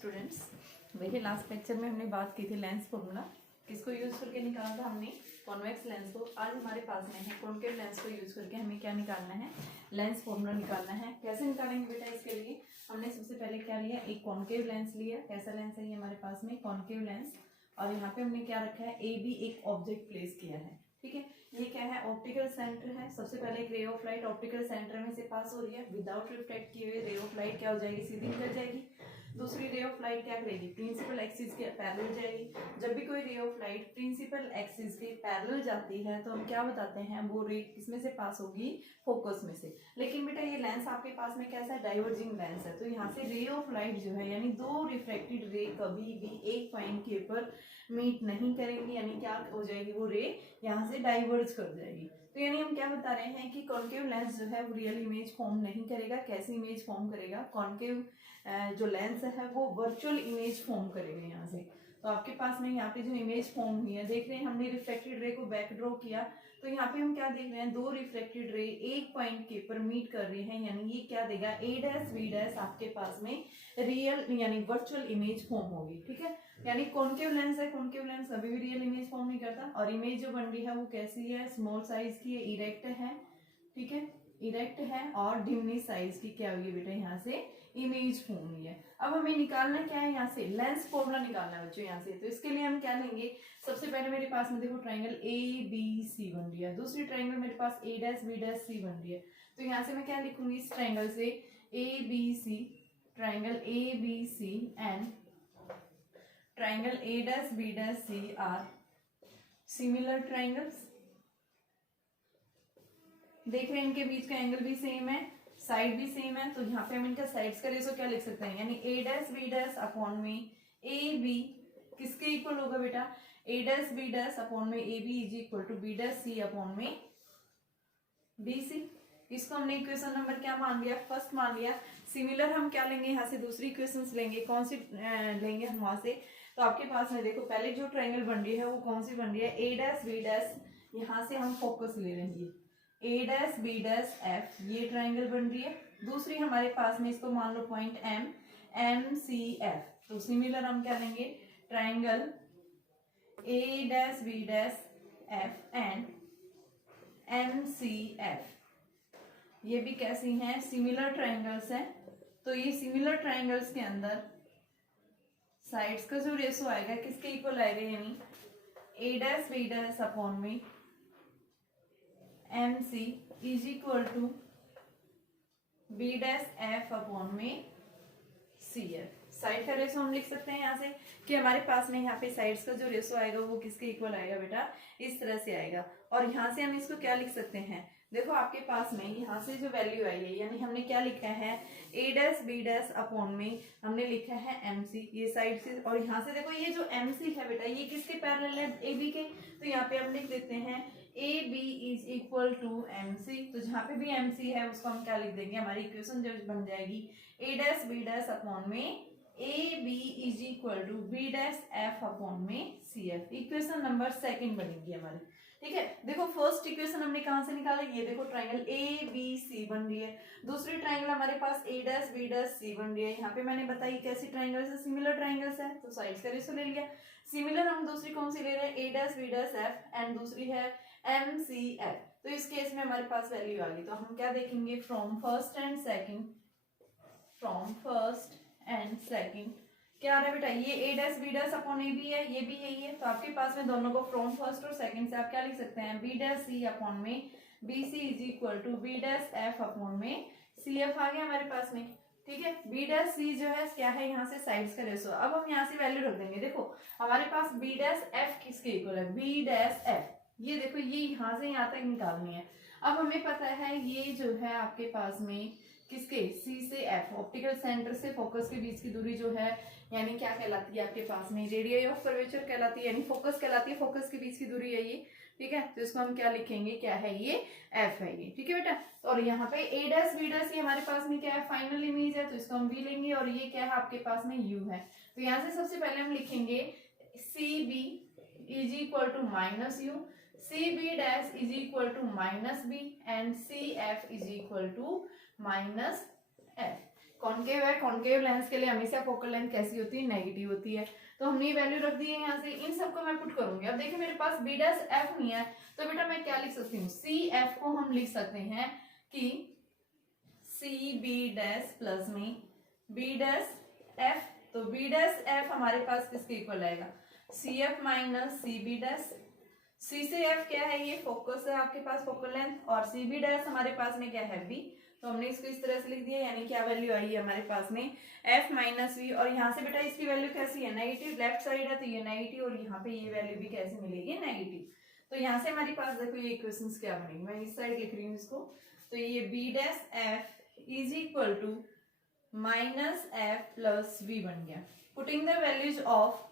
Students, देखिए last lecture में हमने बात की थी लेंस फॉर्मूला, किसको यूज करके निकाला था हमने, कॉन्वेक्स लेंस को। आज हमारे पास में है कॉनकेव लेंस को यूज करके हमें क्या निकालना है, लेंस फॉर्मूला निकालना है। कैसे निकालेंगे बेटा, इसके लिए हमने सबसे पहले क्या लिया, एक कॉनकेव लेंस लिया। कैसा लेंस है ये हमारे पास में, कॉनकेव लेंस। और यहाँ पे हमने क्या रखा है, ए बी एक ऑब्जेक्ट प्लेस किया है। ठीक है, ये क्या है, ऑप्टिकल सेंटर है। सबसे पहले एक रे ऑफ लाइट ऑप्टिकल सेंटर में से पास हो रही है, विदाउट रिफ्लेक्ट किए हुए रे ऑफ लाइट क्या हो जाएगी, सीधी निकल जाएगी। दूसरी रे ऑफ लाइट क्या करेगी, प्रिंसिपल एक्सिस के पैरेलल जाएगी। जब भी कोई ray of light principal axis के पैरेलल जाती है तो हम क्या बताते हैं, वो रे किसमें से पास होगी, फोकस में से। लेकिन बेटा ये लेंस आपके पास में कैसा है, डाइवर्जिंग लेंस है, तो यहाँ से रे ऑफ लाइट जो है यानी दो रिफ्लेक्टेड रे कभी भी एक पॉइंट के ऊपर मीट नहीं करेंगी, यानी क्या हो जाएगी, वो रे यहाँ से डाइवर्ज कर जाएगी। तो यानी हम क्या बता रहे हैं कि कॉनकेव लेंस जो है वो रियल इमेज फॉर्म नहीं करेगा। कैसी इमेज फॉर्म करेगा, कॉनकेव जो लेंस है वो वर्चुअल इमेज फॉर्म करेगा यहाँ से। तो आपके पास में यहाँ पे जो इमेज फॉर्म हुई है, देख रहे हैं हमने रिफ्लेक्टेड रे को बैक ड्रॉ किया, तो यहाँ पे हम क्या देख रहे हैं, दो रिफ्लेक्टेड रे एक पॉइंट के ऊपर मीट कर रही हैं, यानी ये क्या देगा, ए डैश बी डैश आपके पास में रियल यानी वर्चुअल इमेज फॉर्म होगी। ठीक है, यानी कॉनकेव लेंस है, कॉनकेव लेंस कभी भी रियल इमेज फॉर्म नहीं करता। और इमेज जो बन रही है वो कैसी है, स्मॉल साइज की है, इरेक्ट है। ठीक है, इरेक्ट है और डिमनी साइज की क्या हुई है बेटा, यहाँ से इमेज फॉर्म हुई है। अब हमें निकालना क्या है, यहाँ से लेंस फॉर्मूला निकालना है बच्चों यहाँ से। तो इसके लिए हम क्या लेंगे, सबसे पहले मेरे पास में देखो ट्राइंगल ए बी सी बन रही है, दूसरी ट्राइंगल मेरे पास ए डैश बी डैश सी बन रही है। तो यहाँ से मैं क्या लिखूंगी, इस ट्राइंगल से A B C, triangle A B C and triangle A dash B dash C are similar triangles. देख रहे हैं इनके बीच का एंगल भी सेम है, साइड भी सेम है, तो यहाँ पे हम इनका साइड्स का रेशो क्या लिख सकते हैं, यानी A dash B dash upon में ए बी किसके इक्वल होगा बेटा, A dash B dash upon में A B is equal to B dash C upon में बी सी। इसको हमने इक्वेशन नंबर क्या मान लिया, फर्स्ट मान लिया। सिमिलर हम क्या लेंगे, यहाँ से दूसरी इक्वेशन लेंगे, कौन सी लेंगे हम वहां से। तो आपके पास में देखो पहले जो ट्राइंगल बन रही है वो कौन सी बन रही है, ए डैश बी डैश, यहाँ से हम फोकस ले रहे हैं, A dash B dash F, ये ट्राइंगल बन रही है। दूसरी हमारे पास में इसको मान लो point M, M C F. तो सिमिलर हम क्या लेंगे, triangle A dash B dash F and M C F, ये भी कैसी हैं, सिमिलर ट्राइंगल्स हैं। तो ये सिमिलर ट्राइंगल्स के अंदर साइड्स का जो रेशो आएगा किसके इक्वल आएगा, यानी A dash B dash upon में M C is equal to B dash F upon में सी एफ। साइड का रेशो हम लिख सकते हैं यहाँ से कि हमारे पास में यहाँ पे साइड्स का जो रेशो आएगा वो किसके इक्वल आएगा बेटा, इस तरह से आएगा। और यहाँ से हम इसको क्या लिख सकते हैं, देखो आपके पास में यहाँ से जो वैल्यू आई है, यानी हमने क्या लिखा है, ए डैश बी डैश अपॉन में हमने लिखा है एम सी, ये साइड से। और यहाँ से देखो ये जो एम सी है बेटा, ये किसके पैरेलल है, ए बी के। तो यहाँ पे हम लिख देते हैं A B is equal to M C. तो जहाँ पे भी एम सी है उसको हम क्या लिख देंगे, हमारी इक्वेशन जो बन जाएगी A dash B dash upon में A B is equal to B dash F upon में C F. Equation number second बनेगी हमारी। ठीक है, देखो फर्स्ट इक्वेशन हमने कहाँ से निकाला, ये देखो ट्राइंगल ए बी सी बन रही है। दूसरी ट्राइंगल हमारे पास ए डैश बी डैश सी बन रही है। यहाँ पे मैंने बताई कैसी ट्राइंगल्स है, सिमिलर ट्राइंगल्स है, तो साइड्स का रेशो ले लिया। सिमिलर हम दूसरी कौन सी ले रहे हैं, A dash B dash F and दूसरी है एम सी एफ। तो इस केस में हमारे पास वैल्यू आ गई, तो हम क्या देखेंगे, from first and second, from first and second क्या आ रहा है बेटा, ये A dash B dash upon A B है, ये भी यही है। तो आपके पास में दोनों को फ्रॉम फर्स्ट और सेकंड से आप क्या लिख सकते हैं, बी डैश सी अपॉन में B C is equal to B dash F upon में सी एफ आ गया हमारे पास में। ठीक है, बी डैश सी जो है क्या है, यहाँ से साइड्स का रेशो। अब हम यहाँ से वैल्यू रख देंगे, देखो हमारे पास बी डैश एफ किसके इक्वल है, बी डैश एफ, ये देखो ये यहाँ से यहाँ तक निकालनी है। अब हमें पता है ये जो है आपके पास में किसके, सी से एफ, ऑप्टिकल सेंटर से फोकस के बीच की दूरी जो है, यानी क्या कहलाती है आपके पास में, रेडियस ऑफ कर्वेचर कहलाती है, यानी फोकस कहलाती है, फोकस के बीच की दूरी है ये। ठीक है, तो इसको हम क्या लिखेंगे, क्या है ये, एफ है ये। ठीक है बेटा, और यहाँ पे ए डैश बी डैश ये हमारे पास में क्या है, फाइनल इमेज है, तो इसको हम वी लेंगे। और ये क्या है आपके पास में, यू है। तो यहाँ से सबसे पहले हम लिखेंगे C B is equal to minus U, C B dash is equal to minus B and C F is equal to minus F. Concave है, कॉन्केव लेंस के लिए हमेशा फोकल लेंथ कैसी होती है, नेगेटिव होती है। तो हमने ये वैल्यू रख दी है यहाँ से, इन सबको मैं पुट करूंगी। अब देखिए मेरे पास बी डैश एफ नहीं है, तो बेटा मैं क्या लिख सकती हूँ, सी एफ को हम लिख सकते हैं कि सी बी डैश प्लस में बी डैश एफ। तो बी डैश एफ हमारे पास किसके इक्वल आएगा, C F minus C B dash. C से एफ क्या है, ये फोकस है आपके पास, फोकल लेंथ, और सी बी डैश हमारे पास में क्या है, बी। तो हमने इसको इस तरह से लिख दिया, यानी क्या वैल्यू आई है हमारे पास में, एफ माइनस वी। और यहाँ से बेटा इसकी वैल्यू कैसी है, नेगेटिव, लेफ्ट साइड है तो ये नेगेटिव, और यहाँ पे ये वैल्यू भी कैसे मिलेगी, नेगेटिव। तो यहाँ से हमारे पास देखो ये इक्वेशंस क्या बनेंगे, मैं इस साइड लिख रही हूँ इसको। तो ये B dash F is equal to minus F plus V बन गया। पुटिंग द वैल्यूज ऑफ,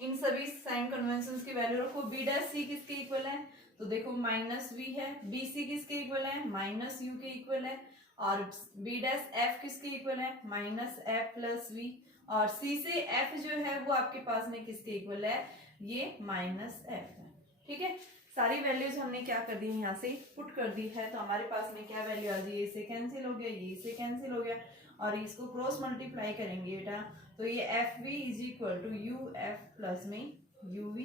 इन सभी साइन कन्वेंशंस की वैल्यू रखो। बी डैश सी किसके इक्वल है, तो देखो माइनस वी है, बी सी किसके इक्वल है, माइनस यू के इक्वल है, और बी डैश एफ किसके इक्वल है, माइनस एफ प्लस वी, और सी से एफ जो है वो आपके पास में किसके इक्वल है, ये माइनस एफ है। ठीक है, सारी वैल्यूज हमने क्या कर दी है, यहाँ से पुट कर दी है। तो हमारे पास में क्या वैल्यू आ गई, ये से कैंसिल हो गया, ये से कैंसिल हो गया, और इसको क्रॉस मल्टीप्लाई करेंगे बेटा, तो ये F V is equal to U F plus में यू वी।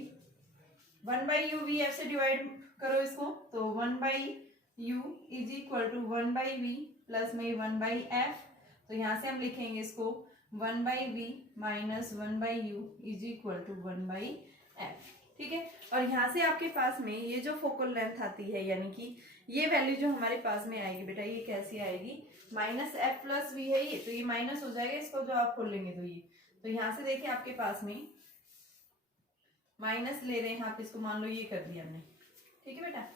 1/u एफ से डिवाइड करो इसको, तो 1/u is equal to 1/v plus में 1/f। तो यहाँ से हम लिखेंगे इसको 1/v minus 1/u is equal to 1/f। ठीक है, और यहाँ से आपके पास में ये जो फोकल लेंथ आती है, यानी कि ये वैल्यू जो हमारे पास में आएगी बेटा, ये कैसी आएगी, माइनस एफ प्लस वी है ये, तो ये माइनस हो जाएगा, इसको जो आप खोल लेंगे तो ये, तो यहाँ से देखिए आपके पास में माइनस ले रहे हैं आप, इसको मान लो ये कर दिया हमने। ठीक है बेटा,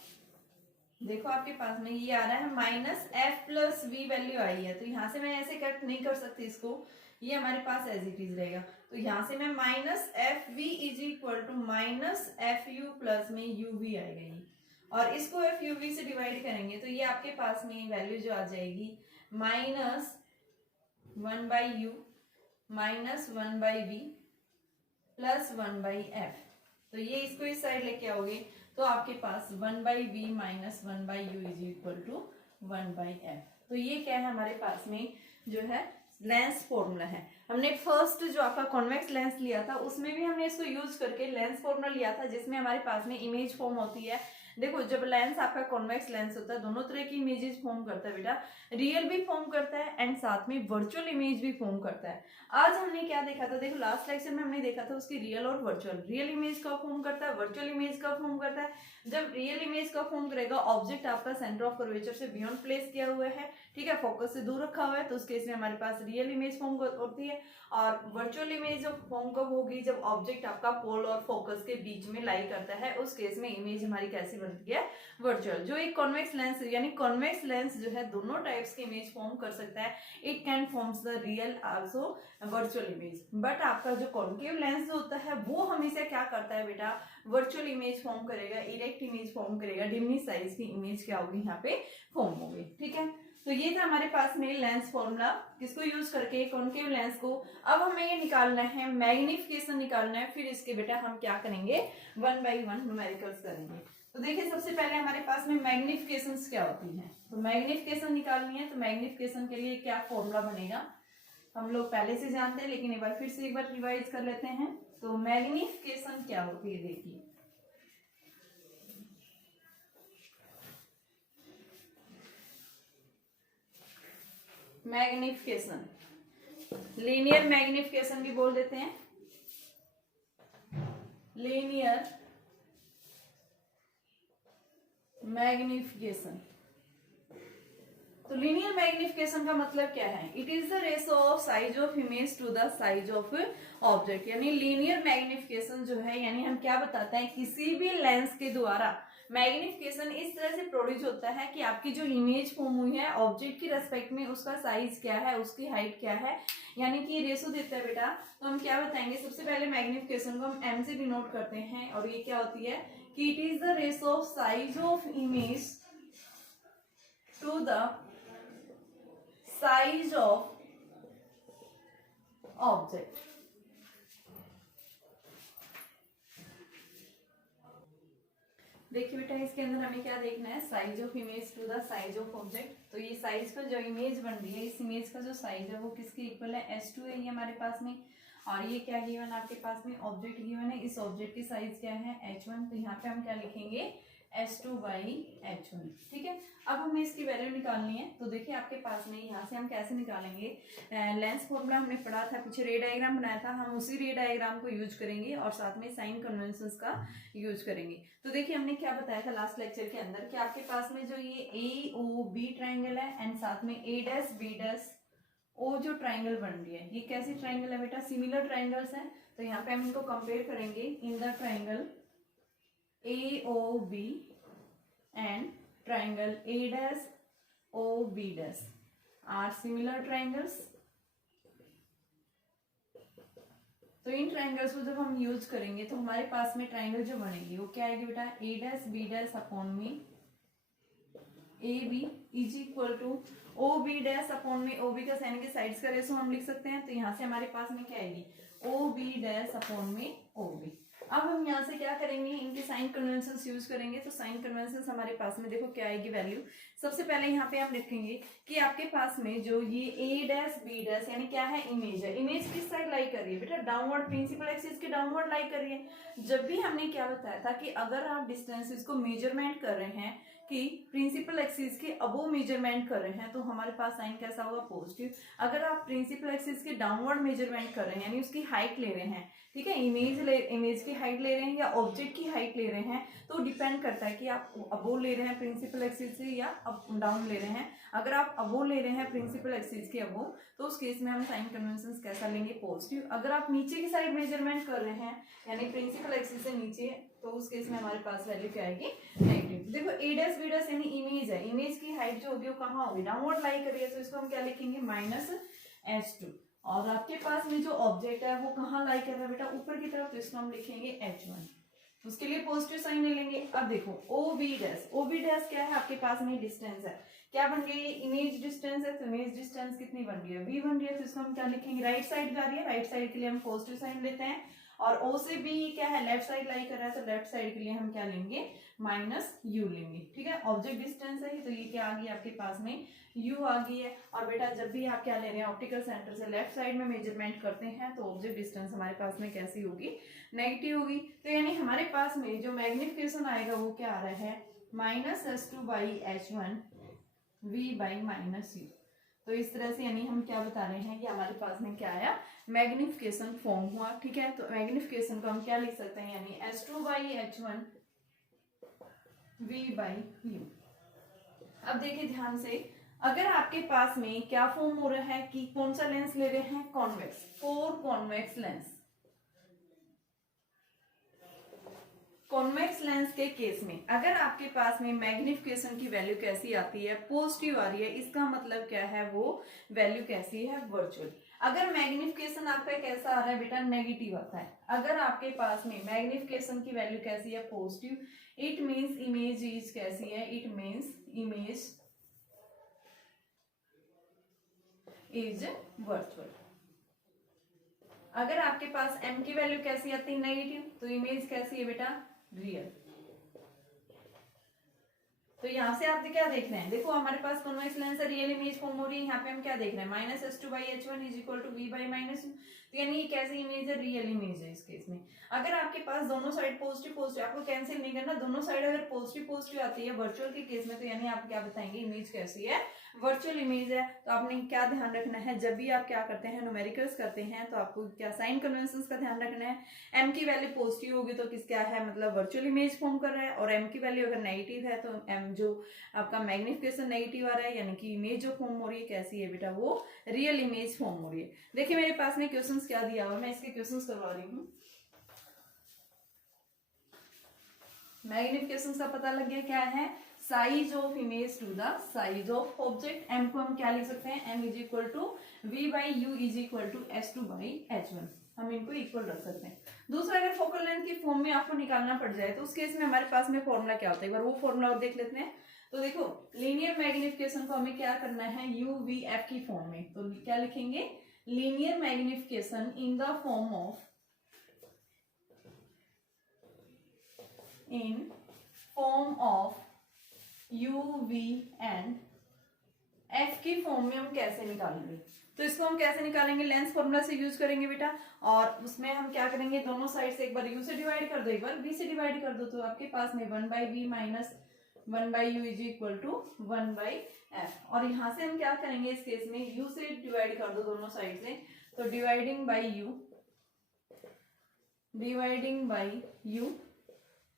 देखो आपके पास में ये आ रहा है minus F plus V value आई है, तो यहाँ से मैं ऐसे कट नहीं कर सकती इसको, ये हमारे पास एज इट इज रहेगा। तो यहाँ से मैं minus F V is equal to minus F U plus में यू वी आएगा ये, और इसको एफ यू वी से डिवाइड करेंगे तो ये आपके पास में वैल्यू जो आ जाएगी minus 1/u minus 1/v plus 1/f। तो ये इसको इस साइड लेके आओगे तो आपके पास 1/v minus 1/u is equal to 1/f। तो ये क्या है हमारे पास में जो है लेंस फॉर्मूला है। हमने फर्स्ट जो आपका कॉन्वेक्स लेंस लिया था उसमें भी हमने इसको यूज करके लेंस फॉर्मूला लिया था, जिसमें हमारे पास में इमेज फॉर्म होती है। देखो जब लेंस आपका कॉन्वेक्स लेंस होता है दोनों तरह की इमेजेस फॉर्म करता है बेटा, रियल भी फॉर्म करता है एंड साथ में वर्चुअल इमेज भी फॉर्म करता है। आज हमने क्या देखा था, देखो लास्ट लेक्चर में हमने देखा था उसकी रियल और वर्चुअल। रियल इमेज का फॉर्म करता है, वर्चुअल इमेज का फॉर्म करता है। जब रियल इमेज का फॉर्म करेगा, ऑब्जेक्ट आपका सेंटर ऑफ कर्वेचर से बियॉन्ड प्लेस किया हुआ है, ठीक है, फोकस से दूर रखा हुआ है, तो उस केस में हमारे पास रियल इमेज फॉर्म होती है। और वर्चुअल इमेज फॉर्म कब होगी, जब ऑब्जेक्ट आपका पोल और फोकस के बीच में लाई करता है, उस केस में इमेज हमारी कैसी बनती है, वर्चुअल। जो एक कॉन्वेक्स लेंस यानी कॉन्वेक्स लेंस जो है दोनों टाइप्स की इमेज फॉर्म कर सकता है। It can forms the real also virtual image. But आपका जो कॉन्केव लेंस जो होता है वो हमेशा क्या करता है बेटा, वर्चुअल इमेज फॉर्म करेगा, इरेक्ट इमेज फॉर्म करेगा, डिमनी साइज की इमेज क्या होगी यहाँ पे फॉर्म होगी। ठीक है, तो ये था हमारे पास में लेंस फॉर्मूला, किसको यूज करके, कॉन्केव लेंस को। अब हमें ये निकालना है, मैग्निफिकेशन निकालना है, फिर इसके बेटा हम क्या करेंगे, 1 by 1 न्यूमेरिकल्स करेंगे। तो देखिए सबसे पहले हमारे पास में मैग्निफिकेशंस क्या होती हैं, तो मैग्निफिकेशन निकालनी है। तो मैग्निफिकेशन के लिए क्या फॉर्मूला बनेगा हम लोग पहले से जानते हैं, लेकिन एक बार फिर से एक बार रिवाइज कर लेते हैं। तो मैग्निफिकेशन क्या होती है, देखिए मैग्निफिकेशन, लीनियर मैग्निफिकेशन भी बोल देते हैं, लीनियर मैग्निफिकेशन। तो लीनियर मैग्निफिकेशन का मतलब क्या है, it is the ratio of size of image to the size of object. यानी लीनियर मैग्निफिकेशन जो है, यानी हम क्या बताते हैं, किसी भी लेंस के द्वारा मैग्निफिकेशन इस तरह से प्रोड्यूस होता है कि आपकी जो इमेज फॉर्म हुई है ऑब्जेक्ट की रेस्पेक्ट में, उसका साइज क्या है, उसकी हाइट क्या है, यानी कि रेशो देता है बेटा। तो हम क्या बताएंगे, सबसे पहले मैग्निफिकेशन को हम एम से डिनोट करते हैं, और ये क्या होती है कि it is the ratio of size of image to the size of object. देखिए बेटा इसके अंदर हमें क्या देखना है, size of image to the size of object. तो ये साइज का जो इमेज बन रही है, इस इमेज का जो साइज है वो किसके इक्वल है, S2 है ये हमारे पास में। और ये क्या गिवन आपके पास में, ऑब्जेक्ट गिवन है, इस ऑब्जेक्ट की साइज क्या है, H1। तो यहाँ पे हम क्या लिखेंगे, S2/H1। ठीक है, अब हमें इसकी वैल्यू निकालनी है। तो देखिए आपके पास में यहाँ से हम कैसे निकालेंगे, लेंस फॉर्मूला हमने पढ़ा था, पीछे रे डायग्राम बनाया था, हम उसी रे डायग्राम को यूज करेंगे और साथ में साइन कन्वेंशंस का यूज करेंगे। तो देखिए हमने क्या बताया था लास्ट लेक्चर के अंदर कि आपके पास में जो ये AOB ट्राइंगल है एंड साथ में A'/B', जो ट्राइंगल बन रही है, ये कैसी ट्राइंगल है बेटा, सिमिलर ट्राइंगल्स हैं। तो यहाँ पे हम इनको कंपेयर करेंगे, in the triangle AOB and triangle A'/OB' are similar triangles। तो इन ट्राइंगल्स को जब हम यूज करेंगे तो हमारे पास में ट्राइंगल जो बनेगी वो क्या आएगी बेटा, A'/B' अपॉन में AB is equal to OB' upon में OB का साइन के साइड्स का रेशो हम लिख सकते हैं। तो यहाँ से हमारे पास में क्या आएगी, OB' अपॉन में OB। अब हम यहाँ से क्या करेंगे, इनके साइन कन्वेंशंस यूज करेंगे। तो साइन कन्वेंशंस हमारे पास में देखो क्या आएगी वैल्यू। सबसे पहले यहाँ पे हम लिखेंगे कि आपके पास में जो ये A'/B' यानी क्या है, इमेज है। इमेज किस साइड लाई कर रही है बेटा, डाउनवर्ड, प्रिंसिपल एक्सिस के डाउनवर्ड लाई कर रही है। जब भी हमने क्या बताया था कि अगर आप डिस्टेंसेस को मेजरमेंट कर रहे हैं कि प्रिंसिपल एक्सिस के अबोव मेजरमेंट कर रहे हैं तो हमारे पास साइन कैसा होगा, पॉजिटिव। अगर आप प्रिंसिपल एक्सिस के डाउनवर्ड मेजरमेंट कर रहे हैं यानी उसकी हाइट ले रहे हैं, ठीक है, इमेज की हाइट ले रहे हैं या ऑब्जेक्ट की हाइट ले रहे हैं, तो डिपेंड करता है कि आप अबोव ले रहे हैं प्रिंसिपल एक्सिस से या अप डाउन ले रहे हैं। अगर आप अबोव ले रहे हैं प्रिंसिपल एक्सिस के अबोव तो उस केस में हम साइन कन्वेंशन कैसा लेंगे, पॉजिटिव। अगर आप नीचे की साइड मेजरमेंट कर रहे हैं यानी प्रिंसिपल एक्सिस से नीचे, तो उस केस में हमारे पास वैल्यू क्या आएगी, नेगेटिव। देखो A'/B' यानी इमेज है, इमेज की हाइट जो होगी वो कहाँ होगी, डाउनवर्ड लाई करिए, तो इसको हम क्या लिखेंगे, -S2। और आपके पास में जो ऑब्जेक्ट है वो कहाँ लाई कर रहा है बेटा, ऊपर की तरफ, तो इसको हम लिखेंगे H1। उसके लिए पॉजिटिव साइन ले लेंगे। अब देखो OB' क्या है, आपके पास में डिस्टेंस है, क्या बन गई, इमेज डिस्टेंस है। तो इमेज डिस्टेंस कितनी बन रही है, V बन रही है। तो इसको हम क्या लिखेंगे, राइट साइड जा रही है, राइट साइड के लिए हम पॉजिटिव साइन लेते हैं। और O से B क्या है, लेफ्ट साइड लाई कर रहा है, तो लेफ्ट साइड के लिए हम क्या लेंगे, -U लेंगे। ठीक है, ऑब्जेक्ट डिस्टेंस है तो ये क्या आ गई आपके पास में, U आ गई है। और बेटा जब भी आप क्या ले रहे हैं, ऑप्टिकल सेंटर से लेफ्ट साइड में मेजरमेंट करते हैं तो ऑब्जेक्ट डिस्टेंस हमारे पास में कैसी होगी, नेगेटिव होगी। तो यानी हमारे पास में जो मैग्निफिकेशन आएगा वो क्या आ रहा है, -S2/H1 V/-U। तो इस तरह से यानी हम क्या बता रहे हैं कि हमारे पास में क्या आया, मैग्निफिकेशन फॉर्म हुआ। ठीक है, तो मैग्निफिकेशन को हम क्या लिख सकते हैं, यानी S2/H1 V/U। अब देखिए ध्यान से, अगर आपके पास में क्या फॉर्म हो रहा है कि कौन सा लेंस ले रहे हैं, convex, 4 convex lens. Convex lens के केस में अगर आपके पास में मैग्निफिकेशन की वैल्यू कैसी आती है, पॉजिटिव आ रही है, इसका मतलब क्या है, वो वैल्यू कैसी है, वर्चुअल। अगर मैग्निफिकेशन आपका कैसा आ रहा है बेटा, नेगेटिव आता है। अगर आपके पास में मैग्निफिकेशन की वैल्यू कैसी है, positive, it means image is कैसी है, it means image is virtual. अगर आपके पास m की वैल्यू कैसी आती है, नेगेटिव, तो इमेज कैसी है बेटा, रियल। तो यहाँ से आप क्या देख रहे हैं, देखो हमारे पास कॉन्वेक्स लेंस है, रियल इमेज फॉर्म हो रही है। यहाँ पे हम क्या देख रहे हैं, -S2/H1 is equal to V/-U। तो यानी ये कैसी इमेज है, रियल इमेज है। इस केस में अगर आपके पास दोनों साइड पॉजिटिव, आपको कैंसिल नहीं करना, दोनों साइड अगर पॉजिटिव आती है वर्चुअल के केस में, तो यानी आप क्या बताएंगे, इमेज कैसी है, वर्चुअल इमेज है। तो आपने क्या ध्यान रखना है, जब भी आप क्या करते हैं, न्यूमेरिकल्स करते हैं, तो आपको क्या साइन कन्वेंशंस का ध्यान रखना है। m की वैल्यू पॉजिटिव होगी तो किस क्या है, मतलब वर्चुअल इमेज फॉर्म कर रहा है, और m की वैल्यू अगर नेगेटिव है तो m जो आपका मैग्निफिकेशन नेगेटिव आ रहा है, यानी कि इमेज जो फॉर्म हो रही है कैसी है बेटा, वो रियल इमेज फॉर्म हो रही है। देखिए मेरे पास में क्वेश्चंस क्या दिया हुआ है, मैं इसके क्वेश्चंस करवा रही हूँ। मैग्निफिकेशन का पता लग गया क्या है, size of image to the size of object. m को हम क्या लिख सकते हैं, m is equal to V/U is equal to S2/H1। हम इनको इक्वल रख सकते हैं। दूसरा, अगर फोकल लेंथ की फॉर्म में आपको निकालना पड़ जाए तो उस केस में हमारे पास में फॉर्मूला क्या होता है, एक बार वो फॉर्मूला और देख लेते हैं। तो देखो लीनियर मैग्निफिकेशन को हमें क्या करना है, UVF की फॉर्म में, तो क्या लिखेंगे, linear magnification in the form of form of U V and F की फॉर्म में हम कैसे निकालेंगे। तो इसको हम कैसे निकालेंगे, लेंस फॉर्मूला से यूज करेंगे बेटा। और उसमें हम क्या करेंगे, दोनों साइड से एक बार u से डिवाइड कर दो, एक बार v से डिवाइड कर दो, तो आपके पास में 1/v minus 1/u is equal to 1/f। और यहाँ से हम क्या करेंगे, इस केस में u से डिवाइड कर दो दोनों साइड से, तो डिवाइडिंग बाई u,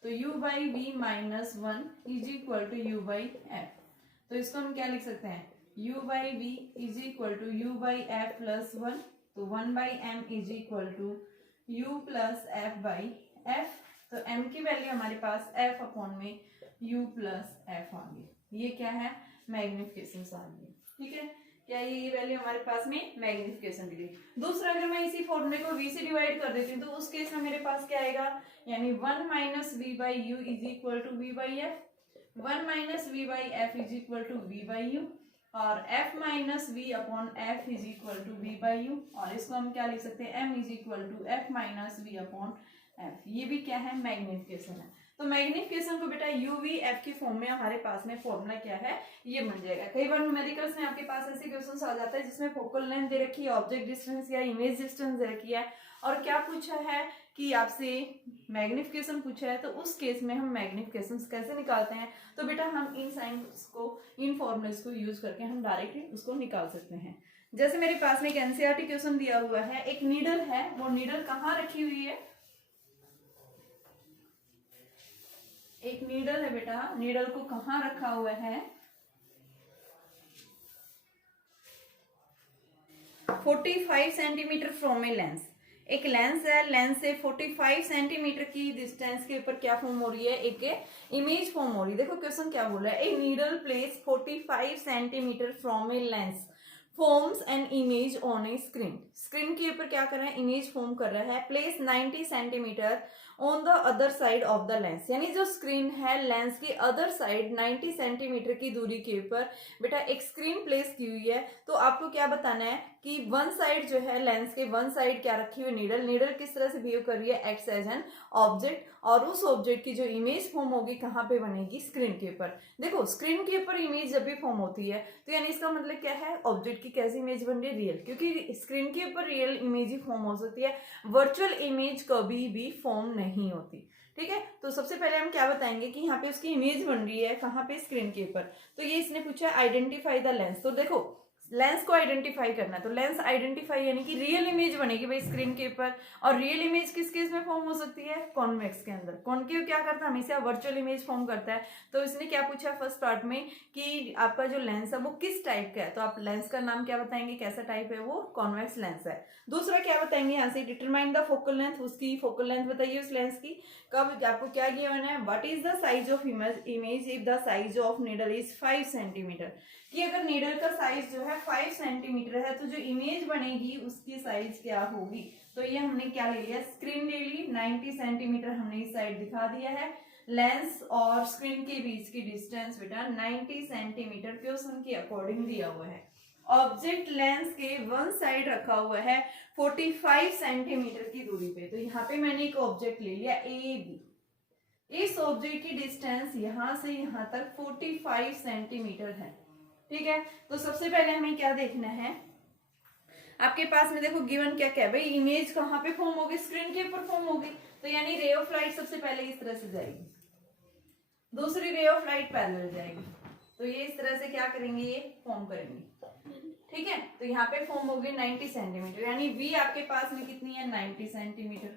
तो u by v minus 1 is equal to u by f। तो इसको हम क्या लिख सकते हैं, u by v is equal to u by f plus 1, तो 1/m is equal to u plus f by f। तो m की वैल्यू हमारे पास f अपॉन में u प्लस f आ गई। ये क्या है, मैग्निफिकेशन आ गई। ठीक है, क्या ये वैल्यू हमारे पास में मैग्निफिकेशन दी गई। दूसरा, अगर मैं इसी फॉर्मूले को v से डिवाइड कर देती हूँ, तो उस केस में मेरे पास क्या आएगा, यानी 1 minus v by u is equal to v by f, 1 minus v by f is equal to v by u, और f minus v upon f is equal to v by u. और इसको हम क्या लिख सकते हैं, m is equal to f minus v upon f। ये भी क्या है, मैग्निफिकेशन है। तो मैग्निफिकेशन को बेटा u v f की फॉर्म में हमारे पास में फॉर्मूला क्या है, ये बन जाएगा। कई बार न्यूमेरिकल्स में आपके पास ऐसे क्वेश्चन आ जाता है जिसमें फोकल लेंथ दे रखी है, ऑब्जेक्ट डिस्टेंस या इमेज डिस्टेंस दे रखी है, और क्या पूछा है कि आपसे मैग्निफिकेशन पूछा है। तो उस केस में हम मैग्निफिकेशन कैसे निकालते हैं, तो बेटा हम इन साइंस को, इन फॉर्मूलेस को यूज करके हम डायरेक्टली उसको निकाल सकते हैं। जैसे मेरे पास में एक एनसीईआरटी क्वेश्चन दिया हुआ है, एक नीडल है, वो नीडल कहाँ रखी हुई है, एक नीडल है बेटा, नीडल को कहाँ रखा हुआ है, 45 सेंटीमीटर फ्रॉम ए लेंस। एक लेंस है, लेंस से 45 सेंटीमीटर की डिस्टेंस के ऊपर क्या फॉर्म हो रही है, एक इमेज फॉर्म हो रही है। देखो क्वेश्चन क्या बोल रहा है, a needle place 45 centimetre from a lens forms an image on A screen. Screen के ऊपर क्या कर रहा है, इमेज फॉर्म कर रहा है। Place 90 centimetre on the other side of the lens, यानी जो स्क्रीन है लेंस की अदर साइड 90 सेंटीमीटर की दूरी के ऊपर बेटा एक स्क्रीन प्लेस की हुई है। तो आपको क्या बताना है कि वन साइड जो है, लेंस के वन साइड क्या रखी हुई, नीडल, नीडल किस तरह से बिहेव कर रही है, एक्ट्स एज एन ऑब्जेक्ट, और उस ऑब्जेक्ट की जो इमेज फॉर्म होगी कहाँ पे बनेगी, स्क्रीन के ऊपर। देखो स्क्रीन के ऊपर इमेज जब भी फॉर्म होती है तो यानी इसका मतलब क्या है, ऑब्जेक्ट की कैसी इमेज बन रही है, रियल, क्योंकि स्क्रीन के ऊपर रियल इमेज ही फॉर्म हो सकती है, वर्चुअल इमेज कभी भी फॉर्म नहीं होती। ठीक है, तो सबसे पहले हम क्या बताएंगे कि यहाँ पे उसकी इमेज बन रही है कहाँ पे, स्क्रीन के ऊपर। तो ये इसने पूछा आइडेंटिफाई द लेंस। तो देखो लेंस को आइडेंटिफाई करना है, तो लेंस आइडेंटिफाई यानी कि रियल इमेज बनेगी भाई स्क्रीन के ऊपर। और रियल इमेज किस केस में फॉर्म हो सकती है, कॉन्वेक्स के अंदर। कॉन्केव क्या करता है, हमेशा वर्चुअल इमेज फॉर्म करता है। तो इसने क्या पूछा फर्स्ट पार्ट में कि आपका जो लेंस है वो किस टाइप का है, तो आप लेंस का नाम क्या बताएंगे, कैसा टाइप है वो, कॉन्वेक्स लेंस है। दूसरा क्या बताएंगे यहाँ से, डिटरमाइन द फोकल लेंथ, उसकी फोकल लेंथ बताइए उस लेंस की। कब आपको क्या गिवन है, what is the size of image if the size of needle is 5 centimetre, कि अगर नीडल का साइज जो है 5 सेंटीमीटर है तो जो इमेज बनेगी उसकी साइज क्या होगी। तो ये हमने क्या ले लिया, स्क्रीन ले ली, 90 सेंटीमीटर हमने इस साइड दिखा दिया है। लेंस और स्क्रीन के बीच की डिस्टेंस बेटा 90 सेंटीमीटर क्वेश्चन के अकॉर्डिंग दिया हुआ है। ऑब्जेक्ट लेंस के वन साइड रखा हुआ है 45 सेंटीमीटर की दूरी पे। तो यहाँ पे मैंने एक ऑब्जेक्ट ले लिया ए बी, इस ऑब्जेक्ट की डिस्टेंस यहाँ से यहाँ तक 45 सेंटीमीटर है। ठीक है, तो सबसे पहले हमें क्या देखना है, आपके पास में देखो गिवन क्या क्या है भाई, इमेज कहाँ पे फॉर्म होगी, स्क्रीन के ऊपर फॉर्म होगी। तो यानी रे ऑफ लाइट सबसे पहले इस तरह से जाएगी, दूसरी रे ऑफ लाइट पैरेलल जाएगी, तो ये इस तरह से क्या करेंगे, ये फॉर्म करेंगे। ठीक है, तो यहाँ पे फॉर्म होगी 90 सेंटीमीटर, यानी v आपके पास में कितनी है, 90 सेंटीमीटर,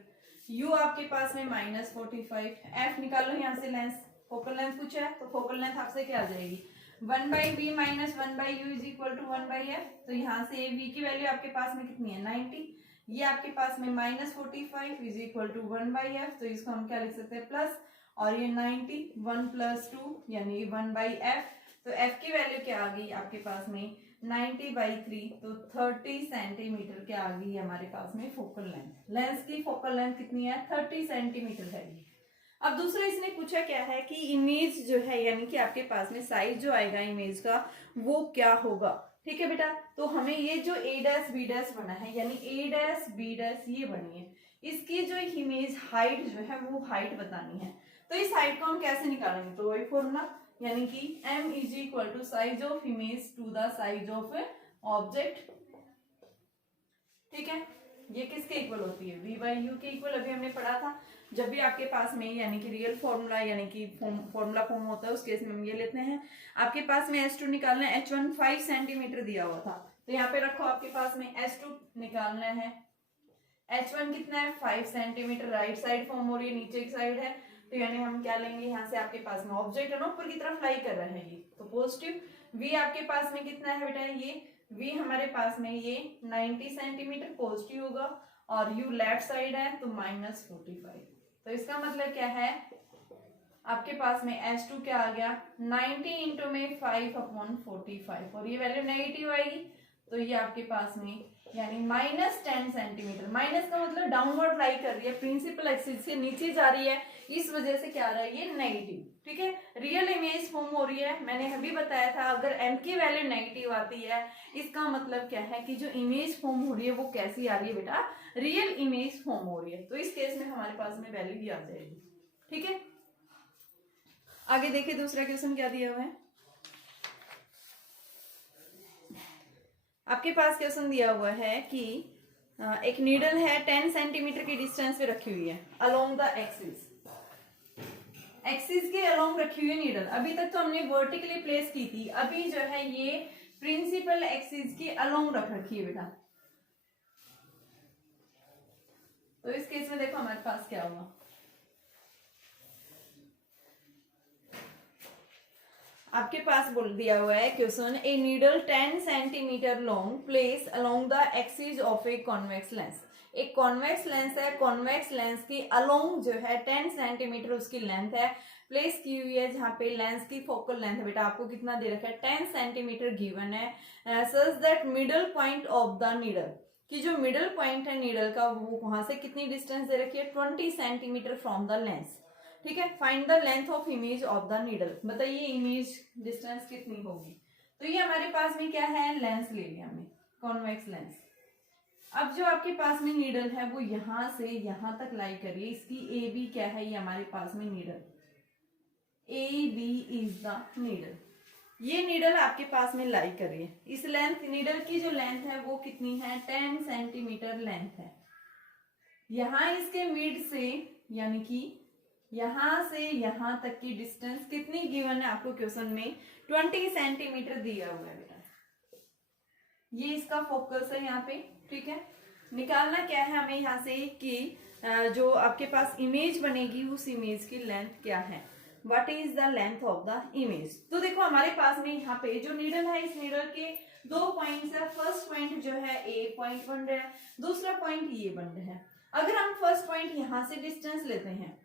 u आपके पास में -45, f निकालो यहाँ से लेंस, फोकल लेंथ पूछा है तो फोकल लेंथ आपसे क्या आ जाएगी, 1/v minus 1/u is equal to 1/f। तो यहाँ से v की वैल्यू आपके पास में कितनी है, 90, ये आपके पास में -45 इज इक्वल टू 1/f। तो इसको हम क्या लिख सकते हैं, प्लस, और ये 90, 1 + 2 यानी 1/f। तो f की वैल्यू क्या आ गई आपके पास में 90/3, तो 30 सेंटीमीटर क्या आ गई हमारे पास में फोकल लेंथ। लेंस की फोकल लेंथ कितनी है, 30 सेंटीमीटर है। अब दूसरा इसने पूछा क्या है कि इमेज जो है, यानी कि आपके पास में साइज जो आएगा इमेज का वो क्या होगा। ठीक है बेटा, तो हमें ये जो a' b' बना है, यानी a' b' ये बनी है, इसकी जो इमेज हाइट जो है वो हाइट बतानी है। तो इस साइड को हम कैसे निकालेंगे, तो वही फॉर्मूला, यानी कि m is equal to size of image to the size of object. ठीक है, ये किसके इक्वल होती है, v बाई यू के इक्वल। अभी हमने पढ़ा था जब भी आपके पास में यानी कि रियल फॉर्मूला यानी कि फॉर्मूला फॉर्म होता है उस केस में हम ये लेते हैं, आपके पास में h2 निकालना है, h1 5 सेंटीमीटर दिया हुआ था, तो यहाँ पे रखो आपके पास में h2 निकालना है, h1 कितना है 5 सेंटीमीटर, राइट साइड फॉर्म हो रही है, नीचे की साइड है, तो यानी हम क्या लेंगे, यहाँ से आपके पास में ऑब्जेक्ट है ना ऊपर की तरफ फ्लाई कर रहा है ये, तो पॉजिटिव। v आपके पास में कितना है बेटा, ये v हमारे पास में ये 90 सेंटीमीटर पॉजिटिव होगा, और u लेफ्ट साइड है तो -45, तो इसका मतलब क्या है, आपके पास में h2 क्या आ गया 90 इंटू में 5/45, और ये वैल्यू नेगेटिव आएगी, तो ये आपके पास में यानी -10 सेंटीमीटर, माइनस का मतलब डाउनवर्ड लाई कर रही है, प्रिंसिपल एक्सिस से नीचे जा रही है, इस वजह से क्या आ रहा है ये नेगेटिव। ठीक है, रियल इमेज फॉर्म हो रही है, मैंने अभी बताया था अगर m की वैल्यू नेगेटिव आती है इसका मतलब क्या है कि जो इमेज फॉर्म हो रही है वो कैसी आ रही है बेटा, रियल इमेज फॉर्म हो रही है, तो इस केस में हमारे पास में वैल्यू भी आ जाएगी। ठीक है, आगे देखिए दूसरा क्वेश्चन क्या दिया हुआ है, आपके पास क्वेश्चन दिया हुआ है कि एक नीडल है 10 सेंटीमीटर की डिस्टेंस पे रखी हुई है अलोंग द एक्सिस, एक्सिस के अलोंग रखी हुई है नीडल। अभी तक तो हमने वर्टिकली प्लेस की थी, अभी जो है ये प्रिंसिपल एक्सिस के अलोंग रख रखी है बेटा, तो इस केस में देखो हमारे पास क्या होगा, आपके पास बोल दिया हुआ है question, a needle 10 centimetre long place along the axis of a convex lens, एक कॉन्वेक्स लेंस है, कॉन्वेक्स लेंस की अलोंग जो है 10 सेंटीमीटर उसकी लेंथ है, प्लेस की हुई है, जहां पे लेंस की फोकल लेंथ बेटा आपको कितना दे रखा है 10 सेंटीमीटर गिवन है, such that middle point of the needle, कि जो मिडल पॉइंट है नीडल का वो वहां से कितनी डिस्टेंस दे रखी है 20 सेंटीमीटर फ्रॉम द लेंस। ठीक है, find the length of image of the needle, बताइए इमेज डिस्टेंस कितनी होगी, तो ये हमारे पास में क्या है लेंस ले लिया हमने कॉन्वेक्स लेंस। अब जो आपके पास में नीडल है वो यहां से यहां तक लाई करिए, इसकी ए बी क्या है, ये हमारे पास में needle A B is the needle, ये नीडल आपके पास में लाई करिए, इस लेंथ नीडल की जो लेंथ है वो कितनी है 10 सेंटीमीटर लेंथ है, यहां इसके मिड से यानी कि यहां से यहां तक की डिस्टेंस कितनी गिवन है आपको क्वेश्चन में 20 सेंटीमीटर दिया हुआ है बेटा, ये इसका फोकस है यहाँ पे। ठीक है, निकालना क्या है हमें यहाँ से कि जो आपके पास इमेज बनेगी उस इमेज की लेंथ क्या है, what is the length of the image. तो देखो हमारे पास में यहाँ पे जो नीडल है इस नीडल के 2 पॉइंट्स है, फर्स्ट पॉइंट जो है ए पॉइंट बन रहा है, दूसरा पॉइंट ये बन रहा है। अगर हम फर्स्ट पॉइंट यहाँ से डिस्टेंस लेते हैं